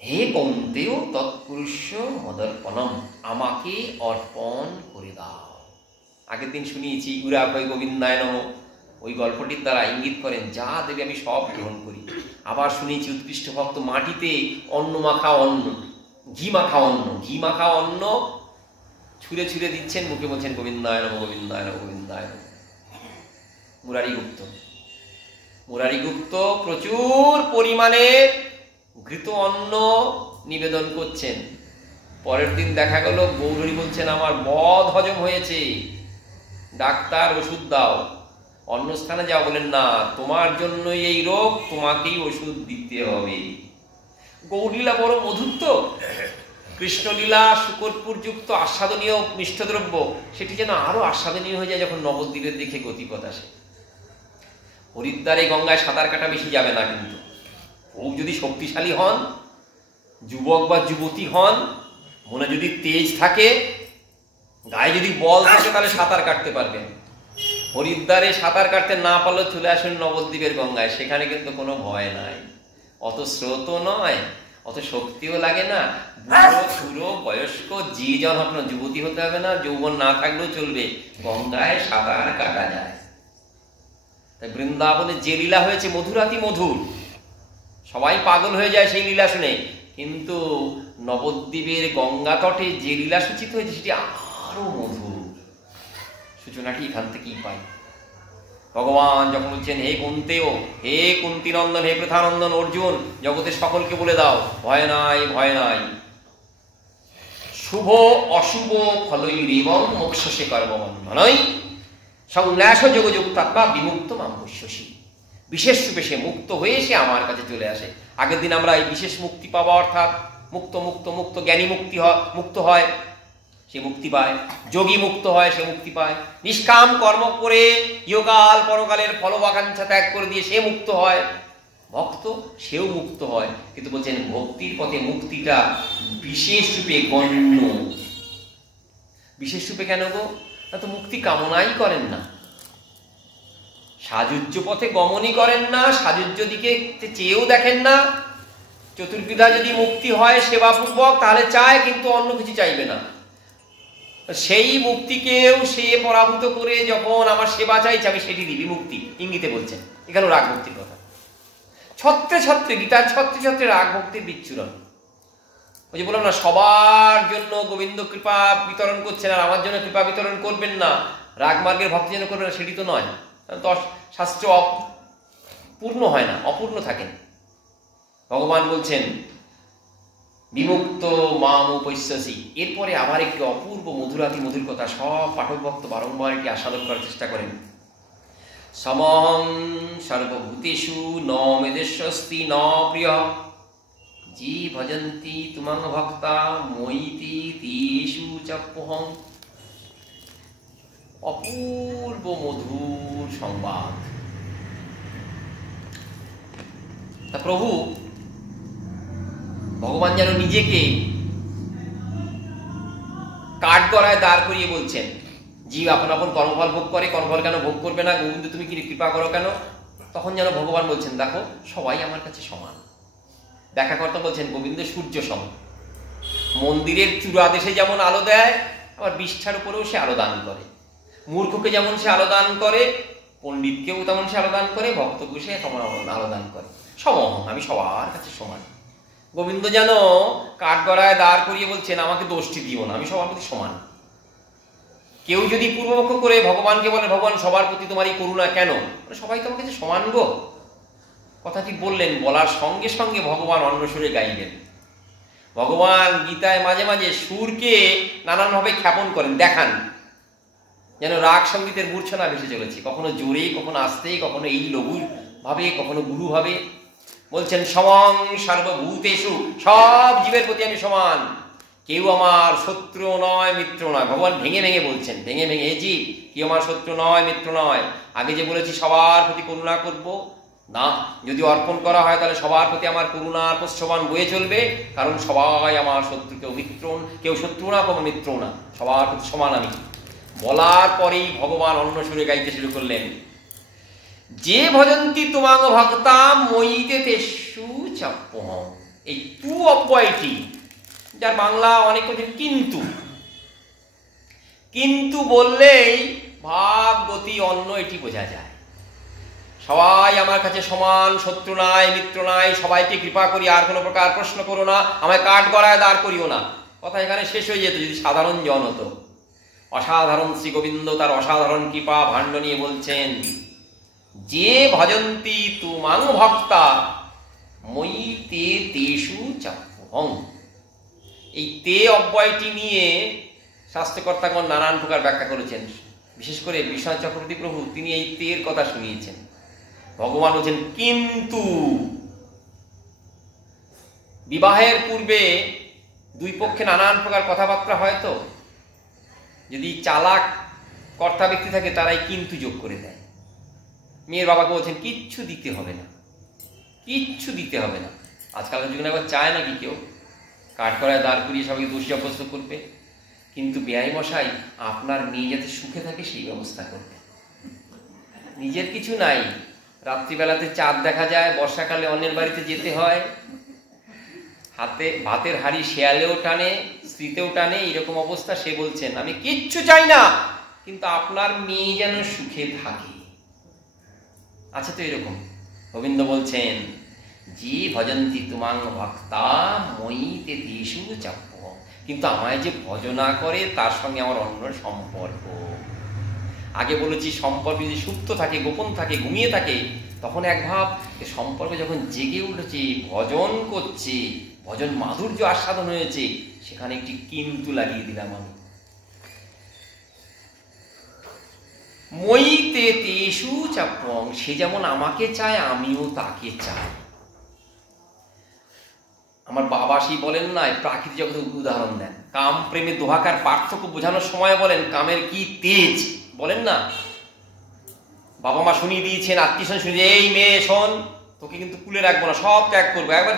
হে কৌন্তেয় তৎপুরুষ মদর্পণম, আমাকে অর্পণ করে দাও। আগের দিন শুনিয়েছি উরাকয় গোবিন্দায় নমঃ, ওই গল্পটির দ্বারা ইঙ্গিত করেন যা দেবে আমি সব গ্রহণ করি। আবার শুনিয়েছি উৎকৃষ্ট ভক্ত মাটিতে অন্ন মাখা অন্ন, ঘি মাখা অন্ন, ঘি মাখা অন্ন ছুঁড়ে ছুঁড়ে দিচ্ছেন, মুখে বলছেন গোবিন্দায় নমঃ, গোবিন্দায় নমঃ, গোবিন্দায় নমঃ। মুরারি গুপ্ত প্রচুর পরিমাণে ঘৃত অন্ন নিবেদন করছেন। পরের দিন দেখা গেল গৌরী বলছেন আমার বদ হজম হয়েছে, ডাক্তার ওষুধ দাও। অন্যস্থানে যাও, বলেন না তোমার জন্যই এই রোগ, তোমাকেই ওষুধ দিতে হবে। গৌরলীলা বড় মধুর তো, কৃষ্ণলীলা শুকরপুর যুক্ত আস্বাদনীয় মিষ্টদ্রব্য, সেটি যেন আরো আস্বাদনীয় হয়ে যায় যখন নবদ্বীপের দিকে গতিপথ আসে। হরিদ্বারে গঙ্গায় সাঁতার কাটা বেশি যাবে না, কিন্তু ও যদি শক্তিশালী হন, যুবক বা যুবতী হন, মনে যদি তেজ থাকে, গায়ে যদি বল থাকে, তাহলে সাঁতার কাটতে পারবেন। হরিদ্বারে সাঁতার কাটতে না পারলে চলে আসুন নবদ্বীপের গঙ্গায়, সেখানে কিন্তু কোনো ভয় নাই, অত স্রোতও নয়, অত শক্তিও লাগে না। বুড়ো ছুড়ো বয়স্ক যে জন হোক না, যুবতী হতে হবে না, যৌবন না থাকলেও চলবে, গঙ্গায় সাঁতার কাটা যায়। তাই বৃন্দাবনে যে লীলা হয়েছে মধুরাতি মধুর, সবাই পাগল হয়ে যায় সেই লীলা শুনে, কিন্তু নবদ্বীপের গঙ্গা তটে যে লীলা সূচিত হয়েছে সেটি আরো মধুর। সূচনাটি এখান থেকেই পাই। ভগবান যখন বলছেন হে কুন্তেয়, হে কুন্তিনন্দন, হে পৃথানন্দন অর্জুন, জগতের সকলকে বলে দাও ভয় নাই, ভয় নাই, শুভ অশুভ ফলৈরেবং মোক্ষসে কর্মবন্ধনৈ সংন্যাস যোগযুক্তাত্মা বিমুক্ত মাম পশ্যসি। বিশেষ রূপে সে মুক্ত হয়ে সে আমার কাছে চলে আসে। আগের দিন আমরা এই বিশেষ মুক্তি পাওয়া অর্থাৎ মুক্ত মুক্ত মুক্ত জ্ঞানী মুক্ত হয়, সে মুক্তি পায়। যোগী মুক্ত হয়, সে মুক্তি পায়। নিষ্কাম কর্ম করে ইহকাল পরকালের ফলবাকাঙ্ক্ষা ত্যাগ করে দিয়ে সে মুক্ত হয়। ভক্ত সেও মুক্ত হয়, কিন্তু বলছেন ভক্তির পথে মুক্তিটা বিশেষ রূপে গণ্য। বিশেষ রূপে কেন গো? না তো মুক্তি কামনাই করেন না, সাযুজ্য পথে গমনই করেন না, সাযুজ্য দিকে চেয়েও দেখেন না। চতুর্বিধা যদি মুক্তি হয় সেবাপূর্বক তাহলে চায়, কিন্তু অন্য কিছু চাইবে না। সেই মুক্তিকেও সে পরাভূত করে যখন আমার সেবা চাইছে আমি সেটি দিবি, মুক্তি ইঙ্গিতে বলছেন। এখানেও রাগ ভক্তির কথা। ছত্রে ছত্রে গীতার ছত্রে ছত্রে রাগ ভক্তির বিচ্ছুরণ। ওই যে বললাম না, সবার জন্য গোবিন্দ কৃপা বিতরণ করছেন আর আমার জন্য কৃপা বিতরণ করবেন না, রাগ মার্গের ভক্তি যেন করবেন না, সেটি তো নয়। তো শাস্ত্র পূর্ণ হয় না, অপূর্ণ থাকেন। ভগবান বলছেন বিমুক্ত মাম উপৈস্যসি। এরপরে আবার একটি অপূর্ব মধুরাতি মধুর কথা, সব পাঠক ভক্ত বারংবার এটি আস্বাদন করার চেষ্টা করেন। সমহং সর্বভূতেষু ন মেদেশ্বস্তি ন প্রিয় জি ভজন্তি তুমাং ভক্তা ময়িতি তেষু চাপ্যহং। অপূর্ব মধুর সংবাদ। তা প্রভু ভগবান যেন নিজেকে কাঠগড়ায় দাঁড় করিয়ে বলছেন, জীব আপন আপন কর্মফল ভোগ করে, কর্মফল কেন ভোগ করবে না, গোবিন্দ তুমি কি কৃপা করো কেন? তখন যেন ভগবান বলছেন দেখো সবাই আমার কাছে সমান। ব্যাখ্যাকর্তা বলছেন গোবিন্দ সূর্য সম। মন্দিরের চূড়াদেশে যেমন আলো দেয়, আবার বিষ্ঠার উপরেও সে আলো দান করে। মূর্খকে যেমন সে আলো দান করে, পণ্ডিতকেও তেমন সে আলো দান করে, ভক্তকে সে তেমন আলো দান করে। সমহং, আমি সবার কাছে সমান। গোবিন্দ যেন কাঠগড়ায় দাঁড় করিয়ে বলছেন আমাকে দোষটি দিও না, আমি সবার প্রতি সমান। কেউ যদি পূর্বপক্ষ করে ভগবানকে বলে ভগবান সবার প্রতি তোমারই করুণা কেন, সবাই তোমার কাছে সমান গো। কথাটি বললেন, বলার সঙ্গে সঙ্গে ভগবান অন্য সুরে গাইলেন। ভগবান গীতায় মাঝে মাঝে সুরকে নানানভাবে খ্যাপন করেন, দেখান যেন রাগ সঙ্গীতের মূর্ছনা ভেসে চলেছে, কখনো জোরে, কখনো আস্তে, কখনো এই লঘু ভাবে, কখনো গুরু ভাবে। বলছেন সমং সর্বভূতেষু, সব জীবের প্রতি আমি সমান, কেউ আমার শত্রু নয় মিত্র নয়। ভগবান ভেঙে ভেঙে বলছেন, ভেঙে ভেঙে, হে জীব কেউ আমার শত্রু নয় মিত্র নয়। আগে যে বলেছি সবার প্রতি করুণা করব না, যদি অর্পণ করা হয় তাহলে সবার প্রতি আমার করুণার প্রশ্রবান বয়ে চলবে, কারণ সবাই আমার শত্রু, কেউ মিত্র, কেউ শত্রু না, কোনো মিত্র না, সবার প্রতি সমান আমি। বলার পরেই ভগবান অন্য সুরে গাইতে শুরু করলেন, যে ভজন্তি তুমাং ভক্তা ময়িতে তেষু চাপ্যহং। এই তু অব্যয়টি, যার বাংলা অনেক কিন্তু, কিন্তু বললেই ভাব গতি অন্য এটি বোঝা যায়। সবাই আমার কাছে সমান, শত্রু নাই মিত্র নাই, সবাইকে কৃপা করি, আর কোনো প্রকার প্রশ্ন করো না, আমায় কাঠ গড়ায় দাঁড় করিও না। কথা এখানে শেষ হয়ে যেত যদি সাধারণ জন হতো। অসাধারণ শ্রী গোবিন্দ তার অসাধারণ কৃপা ভাণ্ড নিয়ে বলছেন, যে ভজন্তি তুমাং ভক্তা ময়িতে তেষু চাপ্যহং। এই তে অব্যয়টি নিয়ে শাস্ত্রকর্তাগণ নানান প্রকার ব্যাখ্যা করেছেন। বিশেষ করে বিশ্বনাথ চক্রবর্তী প্রভু তিনি এই তের কথা শুনিয়েছেন। ভগবান বলছেন কিন্তু। বিবাহের পূর্বে দুই পক্ষে নানান প্রকার কথাবার্তা হয়, তো যদি চালাক কর্তা ব্যক্তি থাকে তারাই কিন্তু যোগ করে দেয়। মেয়ের বাবাকে বলছেন কিচ্ছু দিতে হবে না, কিচ্ছু দিতে হবে না। আজকালকার যুগে একবার চায় নাকি কেউ কাঠগড়ায় দাঁড় করিয়ে সবাইকে দোষী সাব্যস্ত করবে? কিন্তু বেআই মশাই আপনার মেয়ে যাতে সুখে থাকে সেই ব্যবস্থা করবে। নিজের কিছু নাই, রাত্রিবেলাতে চাঁদ দেখা যায়, বর্ষাকালে অন্যের বাড়িতে যেতে হয়, হাতে ভাতের হাড়ি শেয়ালেও টানে, স্ত্রীতেও টানে, এরকম অবস্থা। সে বলছেন আমি কিচ্ছু চাই না, কিন্তু আপনার মেয়ে যেন সুখে থাকে। আছে তো এরকম। গোবিন্দ বলছেন যে ভজন্তি তুমাং ভক্তা ময়িতে তেষু চাপ্যহং। কিন্তু আমায় যে ভজনা করে তার সঙ্গে আমার অন্য সম্পর্ক। আগে বলেছি সম্পর্ক যদি সুপ্ত থাকে, গোপন থাকে, ঘুমিয়ে থাকে, তখন এক ভাব, সম্পর্ক যখন জেগে উঠেছে, ভজন করছে, ভজন মাধুর্য আস্বাদন হয়েছে, সেখানে একটি কিন্তু লাগিয়ে দিলাম আমি। মইতে তেষু চাপং, সে যেমন আমাকে চায় আমিও তাকে চাই। আমার বাবা সেই বলেন না, প্রাকৃতিক জগতের উদাহরণ দেন, কাম প্রেমে দোহাকার পার্থক্য বোঝানোর সময় বলেন কামের কি তেজ, বলেন না। বাবা মা শুনিয়ে দিয়েছেন, আত্মীয় শুনিয়ে, এই মেয়ে শোন, তোকে কিন্তু কুলে রাখবো না, সব ত্যাগ করবো, একবার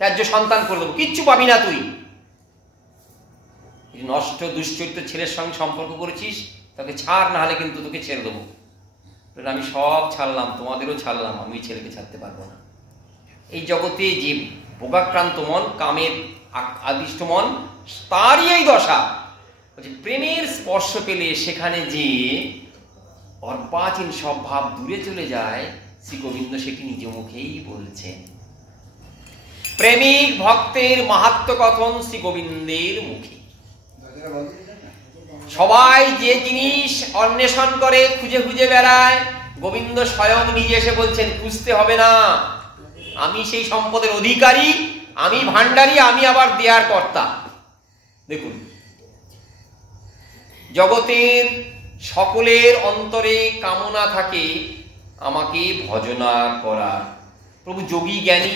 ত্যায্য সন্তান করে দেবো, কিচ্ছু পাবি না তুই। নষ্ট দুশ্চরিত্র ছেলের সঙ্গে সম্পর্ক করেছিস, তোকে ছাড়, না হলে কিন্তু তোকে ছেড়ে দেবো। আমি সব ছাড়লাম, তোমাদেরও ছাড়লাম, আমি ছেলেকে ছাড়তে পারবো না। এই জগতে যে ভোগাক্রান্ত মন, কামের আদিষ্ট মন, তারই এই দশা। প্রেমের স্পর্শ পেলে সেখানে যে অর্বাচীন সব ভাব দূরে চলে যায়, শ্রী গোবিন্দ সেটি নিজ মুখেই বলছেন। প্রেমিক ভক্তের মাহাত্ম্য কথন শ্রী গোবিন্দের মুখে। সবাই যে জিনিস অন্বেষণ করে, খুঁজে খুঁজে বেড়ায়, গোবিন্দ স্বয়ং নিজে এসে বলছেন খুঁজতে হবে না, আমি সেই সম্পদের অধিকারী, আমি ভান্ডারী, আমি আবার দেয়ার কর্তা। দেখুন, জগতের সকলের অন্তরে কামনা থাকে আমাকে ভজনা করার। প্রভু যোগী জ্ঞানী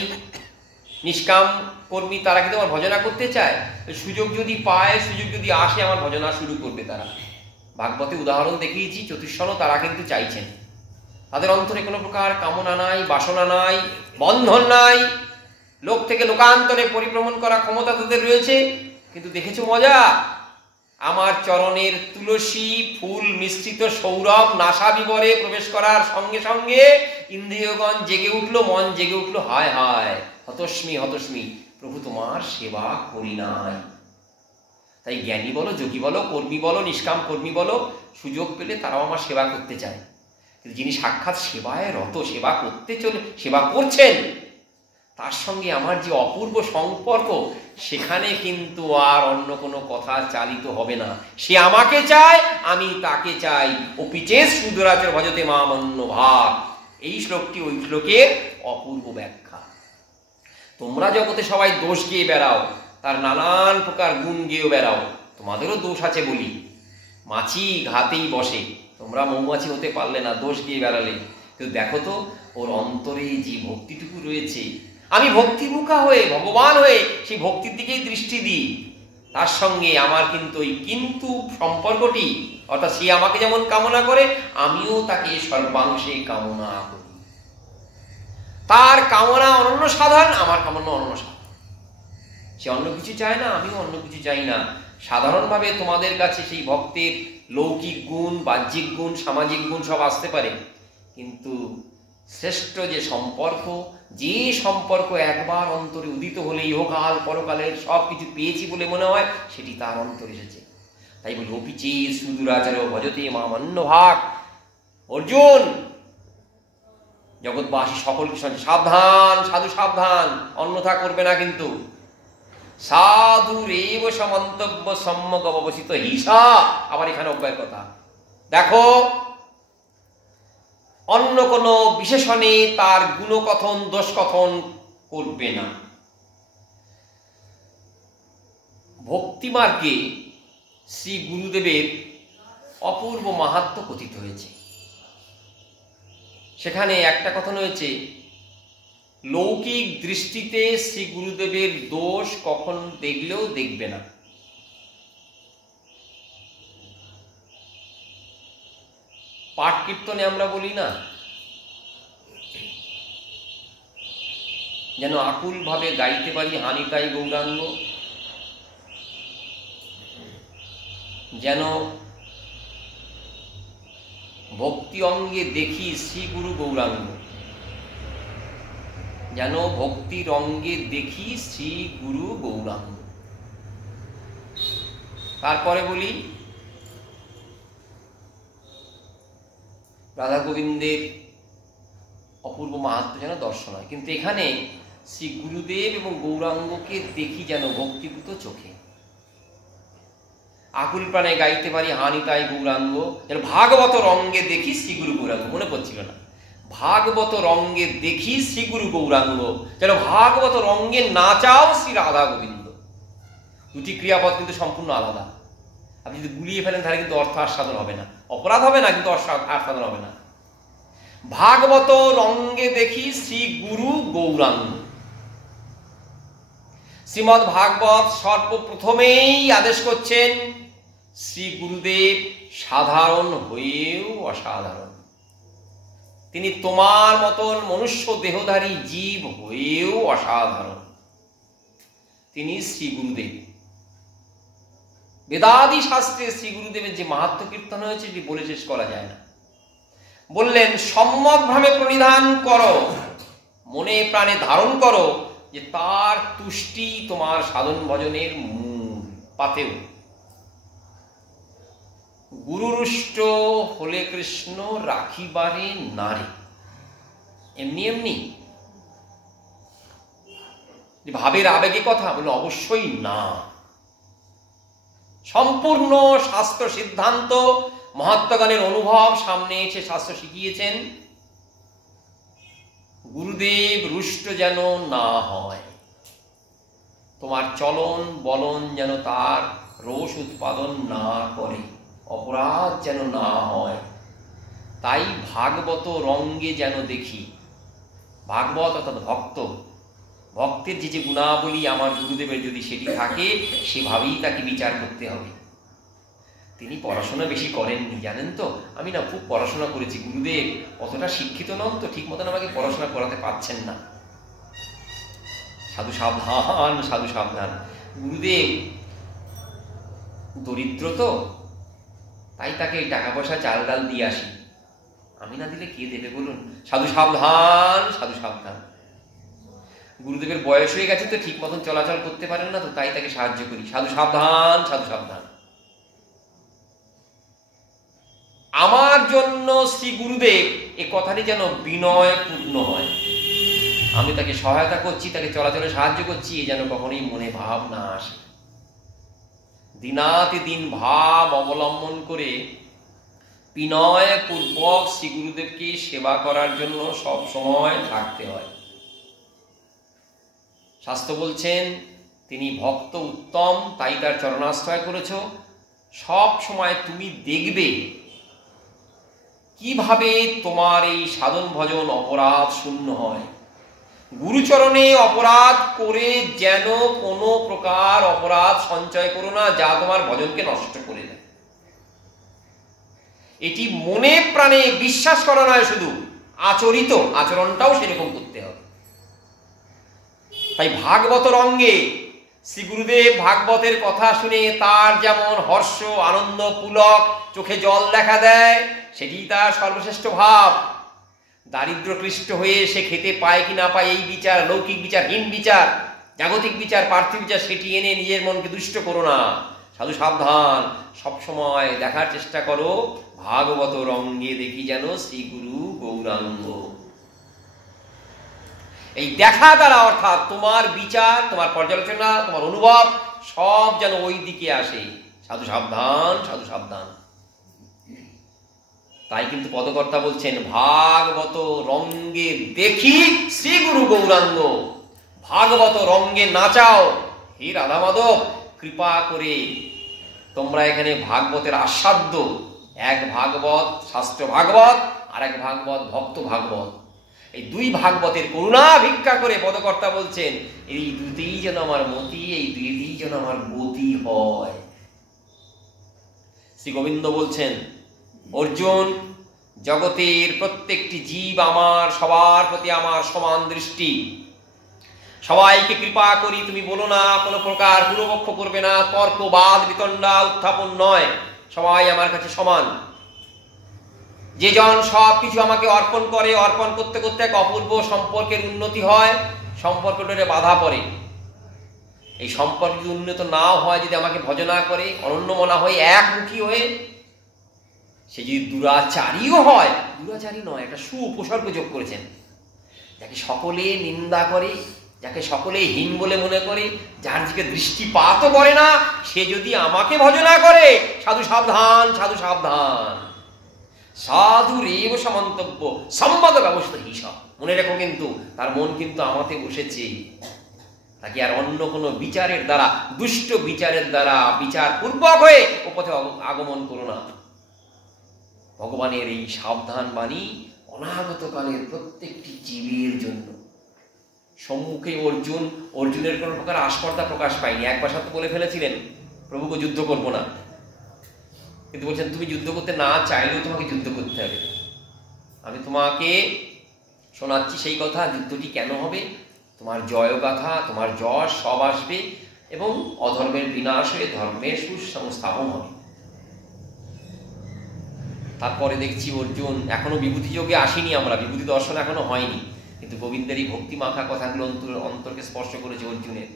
নিষ্কাম কর্মী, তারা কিন্তু আমার ভজনা করতে চায়, সুযোগ যদি পায়, সুযোগ যদি আসে, আমার ভজনা শুরু করবে তারা। ভাগবতে উদাহরণ দেখিয়েছি, চতুষ্ষণ তারা কিন্তু চাইছেন, তাদের অন্তরে কোনো প্রকার কামনা নাই, বাসনা নাই, বন্ধন নাই, লোক থেকে লোকান্তরে পরিভ্রমণ করা ক্ষমতা তাদের রয়েছে। কিন্তু দেখেছো মজা, আমার চরণের তুলসী ফুল মিশ্রিত সৌরভ নাসা বিবরে প্রবেশ করার সঙ্গে সঙ্গে ইন্দ্রিয়গণ জেগে উঠলো, মন জেগে উঠলো, হায় হায় হতস্মি হতস্মি, প্রভু তোমার সেবা করি নাই। তাই জ্ঞানী বলো, যোগী বলো, কর্মী বলো, নিষ্কাম কর্মী বলো, সুযোগ পেলে তারাও আমার সেবা করতে চায়। কিন্তু যিনি সাক্ষাৎ সেবায় রত, সেবা করতে চলে, সেবা করছেন, তার সঙ্গে আমার যে অপূর্ব সম্পর্ক, সেখানে কিন্তু আর অন্য কোনো কথা চালিত হবে না। সে আমাকে চায়, আমি তাকে চাই। অপিচে সুদরাচর ভজতে মামন্য ভাব। এই শ্লোকটি ওই শ্লোকের অপূর্ব ব্যাখ্যা। তোমরা জগতে সবাই দোষ গিয়ে বেড়াও, তার নানান প্রকার গুণ গিয়েও বেড়াও, তোমাদেরও দোষ আছে বলি। মাছি ঘাতেই বসে, তোমরা মৌমাছি হতে পারলে না দোষ গিয়ে বেড়ালে। কিন্তু দেখো তো, ওর অন্তরে যে ভক্তিটুকু রয়েছে, আমি ভক্তিমুখা হয়ে, ভগবান হয়ে সেই ভক্তির দিকেই দৃষ্টি দিই, তার সঙ্গে আমার কিন্তু ওই কিন্তু সম্পর্কটি, অর্থাৎ সে আমাকে যেমন কামনা করে, আমিও তাকে সর্বাংশে কামনা করি। তার কামনা অনন্য সাধারণ, আমার কামনা অনন্য সাধারণ। সে অন্য কিছু চায় না, আমিও অন্য কিছু চাই না। সাধারণভাবে তোমাদের কাছে সেই ভক্তের লৌকিক গুণ, বাহ্যিক গুণ, সামাজিক গুণ সব আসতে পারে, কিন্তু শ্রেষ্ঠ যে সম্পর্ক, যে সম্পর্ক একবার অন্তরে উদিত হলে ইহকাল পরকালের সব কিছু পেয়েছি বলে মনে হয়, সেটি তার অন্তরে এসেছে। তাই বলি অপিচে সুদূরাচার ভজতে মামান্য ভাগ। অর্জুন, জগৎবাসী সকলকে সাবধান, সাধু সাবধান, অন্যথা করবে না কিন্তু। সাধু রেব সমন্তব্য সম্যক অবস্থিত হিসা। আবার এখানে অব্যয়ের কথা দেখো, অন্য কোনো বিশেষণে তার গুণকথন, দোষ কথন করবে না। ভক্তিমার্গে শ্রী গুরুদেবের অপূর্ব মাহাত্ম্য কথিত হয়েছে। সেখানে একটা কথন হয়েছে, লৌকিক দৃষ্টিতে শ্রী গুরুদেবের দোষ কখন দেখলেও দেখবে না। পাঠ কীর্তনে আমরা বলি না, যেন আকুল ভাবে গাইতে পারি হানিটাই গৌরাঙ্গ, যেন ভক্তি অঙ্গে দেখি শ্রী গুরু গৌরাঙ্গ, যেন ভক্তির অঙ্গে দেখি শ্রী গুরু গৌরাঙ্গ। তারপরে বলি রাধা গোবিন্দের অপূর্ব মাহাত্ম্য যেন দর্শন হয়। কিন্তু এখানে শ্রী গুরুদেব এবং গৌরাঙ্গকে দেখি যেন ভক্তিভূত চোখে। আকুল প্রাণে গাইতে পারি হানি তাই গৌরাঙ্গ, যেন ভাগবত রঙ্গে দেখি শ্রীগুরু গৌরাঙ্গ। মনে পড়ছিল না, ভাগবত রঙ্গে দেখি শ্রীগুরু গৌরাঙ্গ, যেন ভাগবত রঙ্গে নাচাও শ্রী রাধা গোবিন্দ। দুটি ক্রিয়াপদ কিন্তু সম্পূর্ণ আলাদা। আপনি যদি গুলিয়ে ফেলেন তাহলে কিন্তু অর্থ আস্বাদন হবে না, অপরাধ হবে না কিন্তু আস্বাদন হবে না। ভাগবত রঙ্গে দেখি শ্রী গুরু গৌরাঙ্গ। শ্রীমদ্ ভাগবত সর্বপ্রথমেই আদেশ করছেন শ্রী গুরুদেব সাধারণ হয়েও অসাধারণ। তিনি তোমার মতন মনুষ্য দেহধারী জীব হয়েও অসাধারণ। তিনি শ্রী গুরুদেব। বেদাদি শাস্ত্রে শ্রী গুরুদেবের যে মাহাত্ম্য কীর্তন হয়েছে এটি বলে শেষ করা যায় না। বললেন সম্যকভাবে প্রণিধান করো, মনে প্রাণে ধারণ করো যে তার তুষ্টি তোমার সাধন ভজনের মূল পাতেও। গুরুরুষ্ট হলে কৃষ্ণ রাখিবারে নারী। এমনি এমনি ভাবের আবেগে কথা বলে অবশ্যই না। সম্পূর্ণ শাস্ত্র সিদ্ধান্ত, মহাত্মাগণের অনুভব সামনে এসে শাস্ত্র শিখিয়েছেন গুরুদেব রুষ্ট যেন না হয়, তোমার চলন বলন যেন তার রোষ উৎপাদন না করে, অপরাধ যেন না হয়। তাই ভাগবত রঙ্গে যেন দেখি। ভাগবত অর্থাৎ ভক্ত, ভক্তের যে যে গুণাবলী আমার গুরুদেবের যদি সেটি থাকে সেভাবেই তাকে বিচার করতে হবে। তিনি পড়াশোনা বেশি করেননি, জানেন তো। আমি না খুব পড়াশোনা করেছি, গুরুদেব অতটা শিক্ষিত নন তো ঠিক মতন আমাকে পড়াশোনা করাতে পারছেন না। সাধু সাবধান, সাধু সাবধান। গুরুদেব দরিদ্র তো, তাই তাকে টাকা পয়সা চাল ডাল দিয়ে আসি, আমি না দিলে কে দেবে বলুন। সাধু সাবধান, সাধু সাবধান। গুরুদেবের বয়স হয়ে গেছে তো ঠিক মতন চলাচল করতে পারেন না তো, তাই তাকে সাহায্য করি। সাধু সাবধান, সাধু সাবধান। আমার জন্য শ্রী গুরুদেব এ কথাটি যেন বিনয়পূর্ণ হয়। আমি তাকে সহায়তা করছি, তাকে চলাচলে সাহায্য করছি, এ যেন কখনোই মনে ভাব না আসে। দিনাতিদিন ভাব অবলম্বন করে বিনয়পূর্বক শ্রী গুরুদেবকে সেবা করার জন্য সব সময় থাকতে হয়। শাস্ত্র বলছেন তিনি ভক্ত উত্তম, তাই তার চরণাশ্রয় করেছ। সব সময় তুমি দেখবে কিভাবে তোমার এই সাধন ভজন অপরাধ শূন্য হয়। গুরুচরণে অপরাধ করে যেন কোনো প্রকার অপরাধ সঞ্চয় করো না যা তোমার ভজনকে নষ্ট করে দেয়। এটি মনে প্রাণে বিশ্বাস করা নয়, শুধু আচরিত আচরণটাও সেরকম করতে হবে। তাই ভাগবত রঙ্গে শ্রী গুরুদেব ভাগবতের কথা শুনে তার যেমন হর্ষ আনন্দ পুলক চোখে জল দেখা দেয়, সেটি তার সর্বশ্রেষ্ঠ ভাব। দারিদ্র ক্লিষ্ট হয়ে সে খেতে পায় কি না পায় এই বিচার, লৌকিক বিচার, হীন বিচার, জাগতিক বিচার, পার্থিব বিচার, সেটি এনে নিজের মনকে দুষ্ট করো না। সাধু সাবধান, সবসময় দেখার চেষ্টা করো ভাগবত রঙ্গে দেখি যেন শ্রী গুরু গৌরাঙ্গ। এই দেখা দ্বারা অর্থাৎ তোমার বিচার, তোমার পর্যালোচনা, তোমার অনুভব সব যেন ওই দিকে আসে। সাধু সাবধান, সাধু সাবধান। তাই কিন্তু পদকর্তা বলছেন ভাগবত রঙ্গে দেখি শ্রী গুরু গৌরাঙ্গ। ভাগবত রঙ্গে নাচাও হে রাধা মাধব, কৃপা করে তোমরা এখানে ভাগবতের আস্বাদ্য, এক ভাগবত শাস্ত্র ভাগবত আর এক ভাগবত ভক্ত ভাগবত, এই দুই ভাগবতের করুণা ভিক্ষা করে পদকর্তা বলছেন এই দুইতেই যেন আমার মতি, এই দুইতেই যেন আমার গতি হয়। শ্রী গোবিন্দ বলছেন অর্জুন, জগতের প্রত্যেকটি জীব আমার, সবার প্রতি আমার সমান দৃষ্টি। সবাইকে কৃপা করি, তুমি বলো না কোনো প্রকার পূর্বপক্ষ করবে না, তর্ক বাদ বিতণ্ডা উত্থাপন নয়, সবাই আমার কাছে সমান। যে জন সব কিছু আমাকে অর্পণ করে, অর্পণ করতে করতে এক অপূর্ব সম্পর্কের উন্নতি হয়, সম্পর্কটা বাধা পড়ে। এই সম্পর্ক যদি উন্নত নাও হয়, যদি আমাকে ভজনা করে, অনন্য মনা হয়ে একমুখী হয়ে, সে যদি দুরাচারীও হয়, দুরাচারী নয়, একটা সুউপসর্গ যোগ করেছেন, যাকে সকলে নিন্দা করে যাকে সকলেই হীন বলে মনে করে, যার দিকে দৃষ্টিপাতও করে না, সে যদি আমাকে ভজনা করে, সাধু সাবধান, সাধু সাবধান। সাধু রেব সমন্তব্য সম্বাদ ব্যবস্থা হিসাব। মনে রেখো কিন্তু তার মন কিন্তু আমাতে বসেছে, তাকে আর অন্য কোনো বিচারের দ্বারা, দুষ্ট বিচারের দ্বারা বিচার পূর্বক হয়ে ও পথে আগমন করো না। ভগবানের এই সাবধান বাণী অনাগত কালের প্রত্যেকটি জীবের জন্য। সম্মুখে অর্জুনের কোনো প্রকার আস্পর্ধা প্রকাশ পায়নি। একবার সাথে বলে ফেলেছিলেন প্রভুকে যুদ্ধ করব না, কিন্তু বলছেন তুমি যুদ্ধ করতে না চাইলেও তোমাকে যুদ্ধ করতে হবে। আমি তোমাকে শোনাচ্ছি সেই কথা, যুদ্ধটি কেন হবে, তোমার জয়গাথা, তোমার যশ সব আসবে এবং অধর্মের বিনাশ হয়ে ধর্মের সুসংস্থাপন হবে। তারপরে দেখছি অর্জুন এখনো বিভূতি যোগে আসেনি, আমরা বিভূতি দর্শন এখনো হয়নি, কিন্তু গোবিন্দের এই ভক্তি মাখা কথাগুলো অন্তরকে স্পর্শ করেছে অর্জুনের।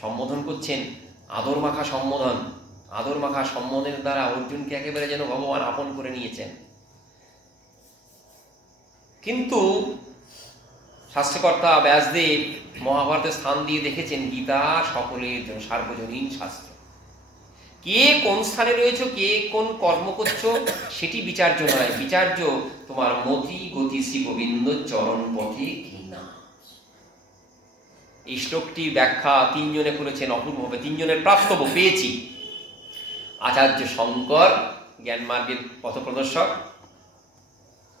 সম্বোধন করছেন, আদর মাখা সম্বোধন। আদর মাখা সম্বোধনের দ্বারা অর্জুনকে একেবারে যেন ভগবান আপন করে নিয়েছেন। কিন্তু শাস্ত্রকর্তা ব্যাসদেব মহাভারতের স্থান দিয়ে দেখেছেন গীতা সকলের জন্য সার্বজনীন শাস্ত্র। কে কোন স্থানে রয়েছে, কে কোন কর্ম করছো, সেটি বিচার্য নয়। বিচার্য তোমার মতি গতি শ্রী গোবিন্দ চরণ পথে কিনা। এই শ্লোকটির ব্যাখ্যা তিনজনে করেছেন অপূর্বভাবে। তিনজনের প্রাপ্তব্য পেয়েছি। আচার্য শঙ্কর জ্ঞানমার্গের পথপ্রদর্শক,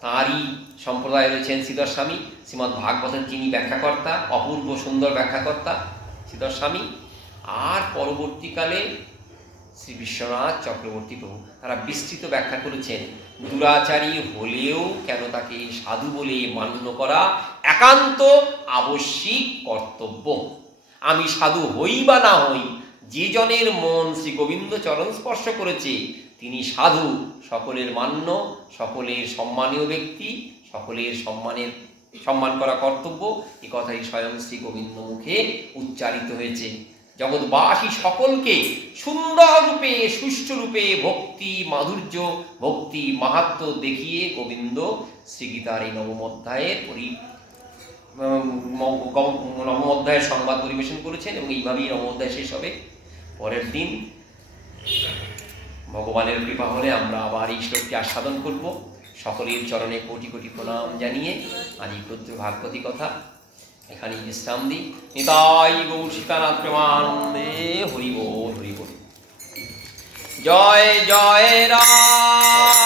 তাঁরই সম্প্রদায় রয়েছেন শ্রীধর স্বামী, শ্রীমদ্ ভাগবতের যিনি ব্যাখ্যাকর্তা, অপূর্ব সুন্দর ব্যাখ্যাকর্তা শ্রীধর স্বামী, আর পরবর্তীকালে শ্রী বিশ্বনাথ চক্রবর্তী প্রভু। তারা বিস্তৃত ব্যাখ্যা করেছেন দুরাচারী হলেও কেন তাকে সাধু বলে মান্য করা একান্ত আবশ্যিক কর্তব্য। আমি সাধু হই বা না হই, যে জনের মন শ্রী গোবিন্দ চরণ স্পর্শ করেছে তিনি সাধু, সকলের মান্য, সকলের সম্মানীয় ব্যক্তি, সকলের সম্মান করা কর্তব্য। এ কথাই স্বয়ং শ্রী গোবিন্দ মুখে উচ্চারিত হয়েছে। জগৎবাসী সকলকে সুন্দর রূপে, সুষ্ঠু রূপে ভক্তি মাধুর্য, ভক্তি মাহাত্ম্য দেখিয়ে গোবিন্দ শ্রীগীতার এই নবম অধ্যায়ের সংবাদ পরিবেশন করেছেন এবং এইভাবেই নবম অধ্যায় শেষ হবে। পরের দিন ভগবানের কৃপা হলে আমরা আবার এই শ্লোকটি আস্বাদন করব। সকলের চরণে কোটি কোটি প্রণাম জানিয়ে আজ এই ক্ষুদ্র ভাগবতী কথা এখানেই বিশ্রাম দিই। নিতাই গৌর সীতানাথ প্রেমানন্দে হরি বল, হরি বল। জয় জয় রাম।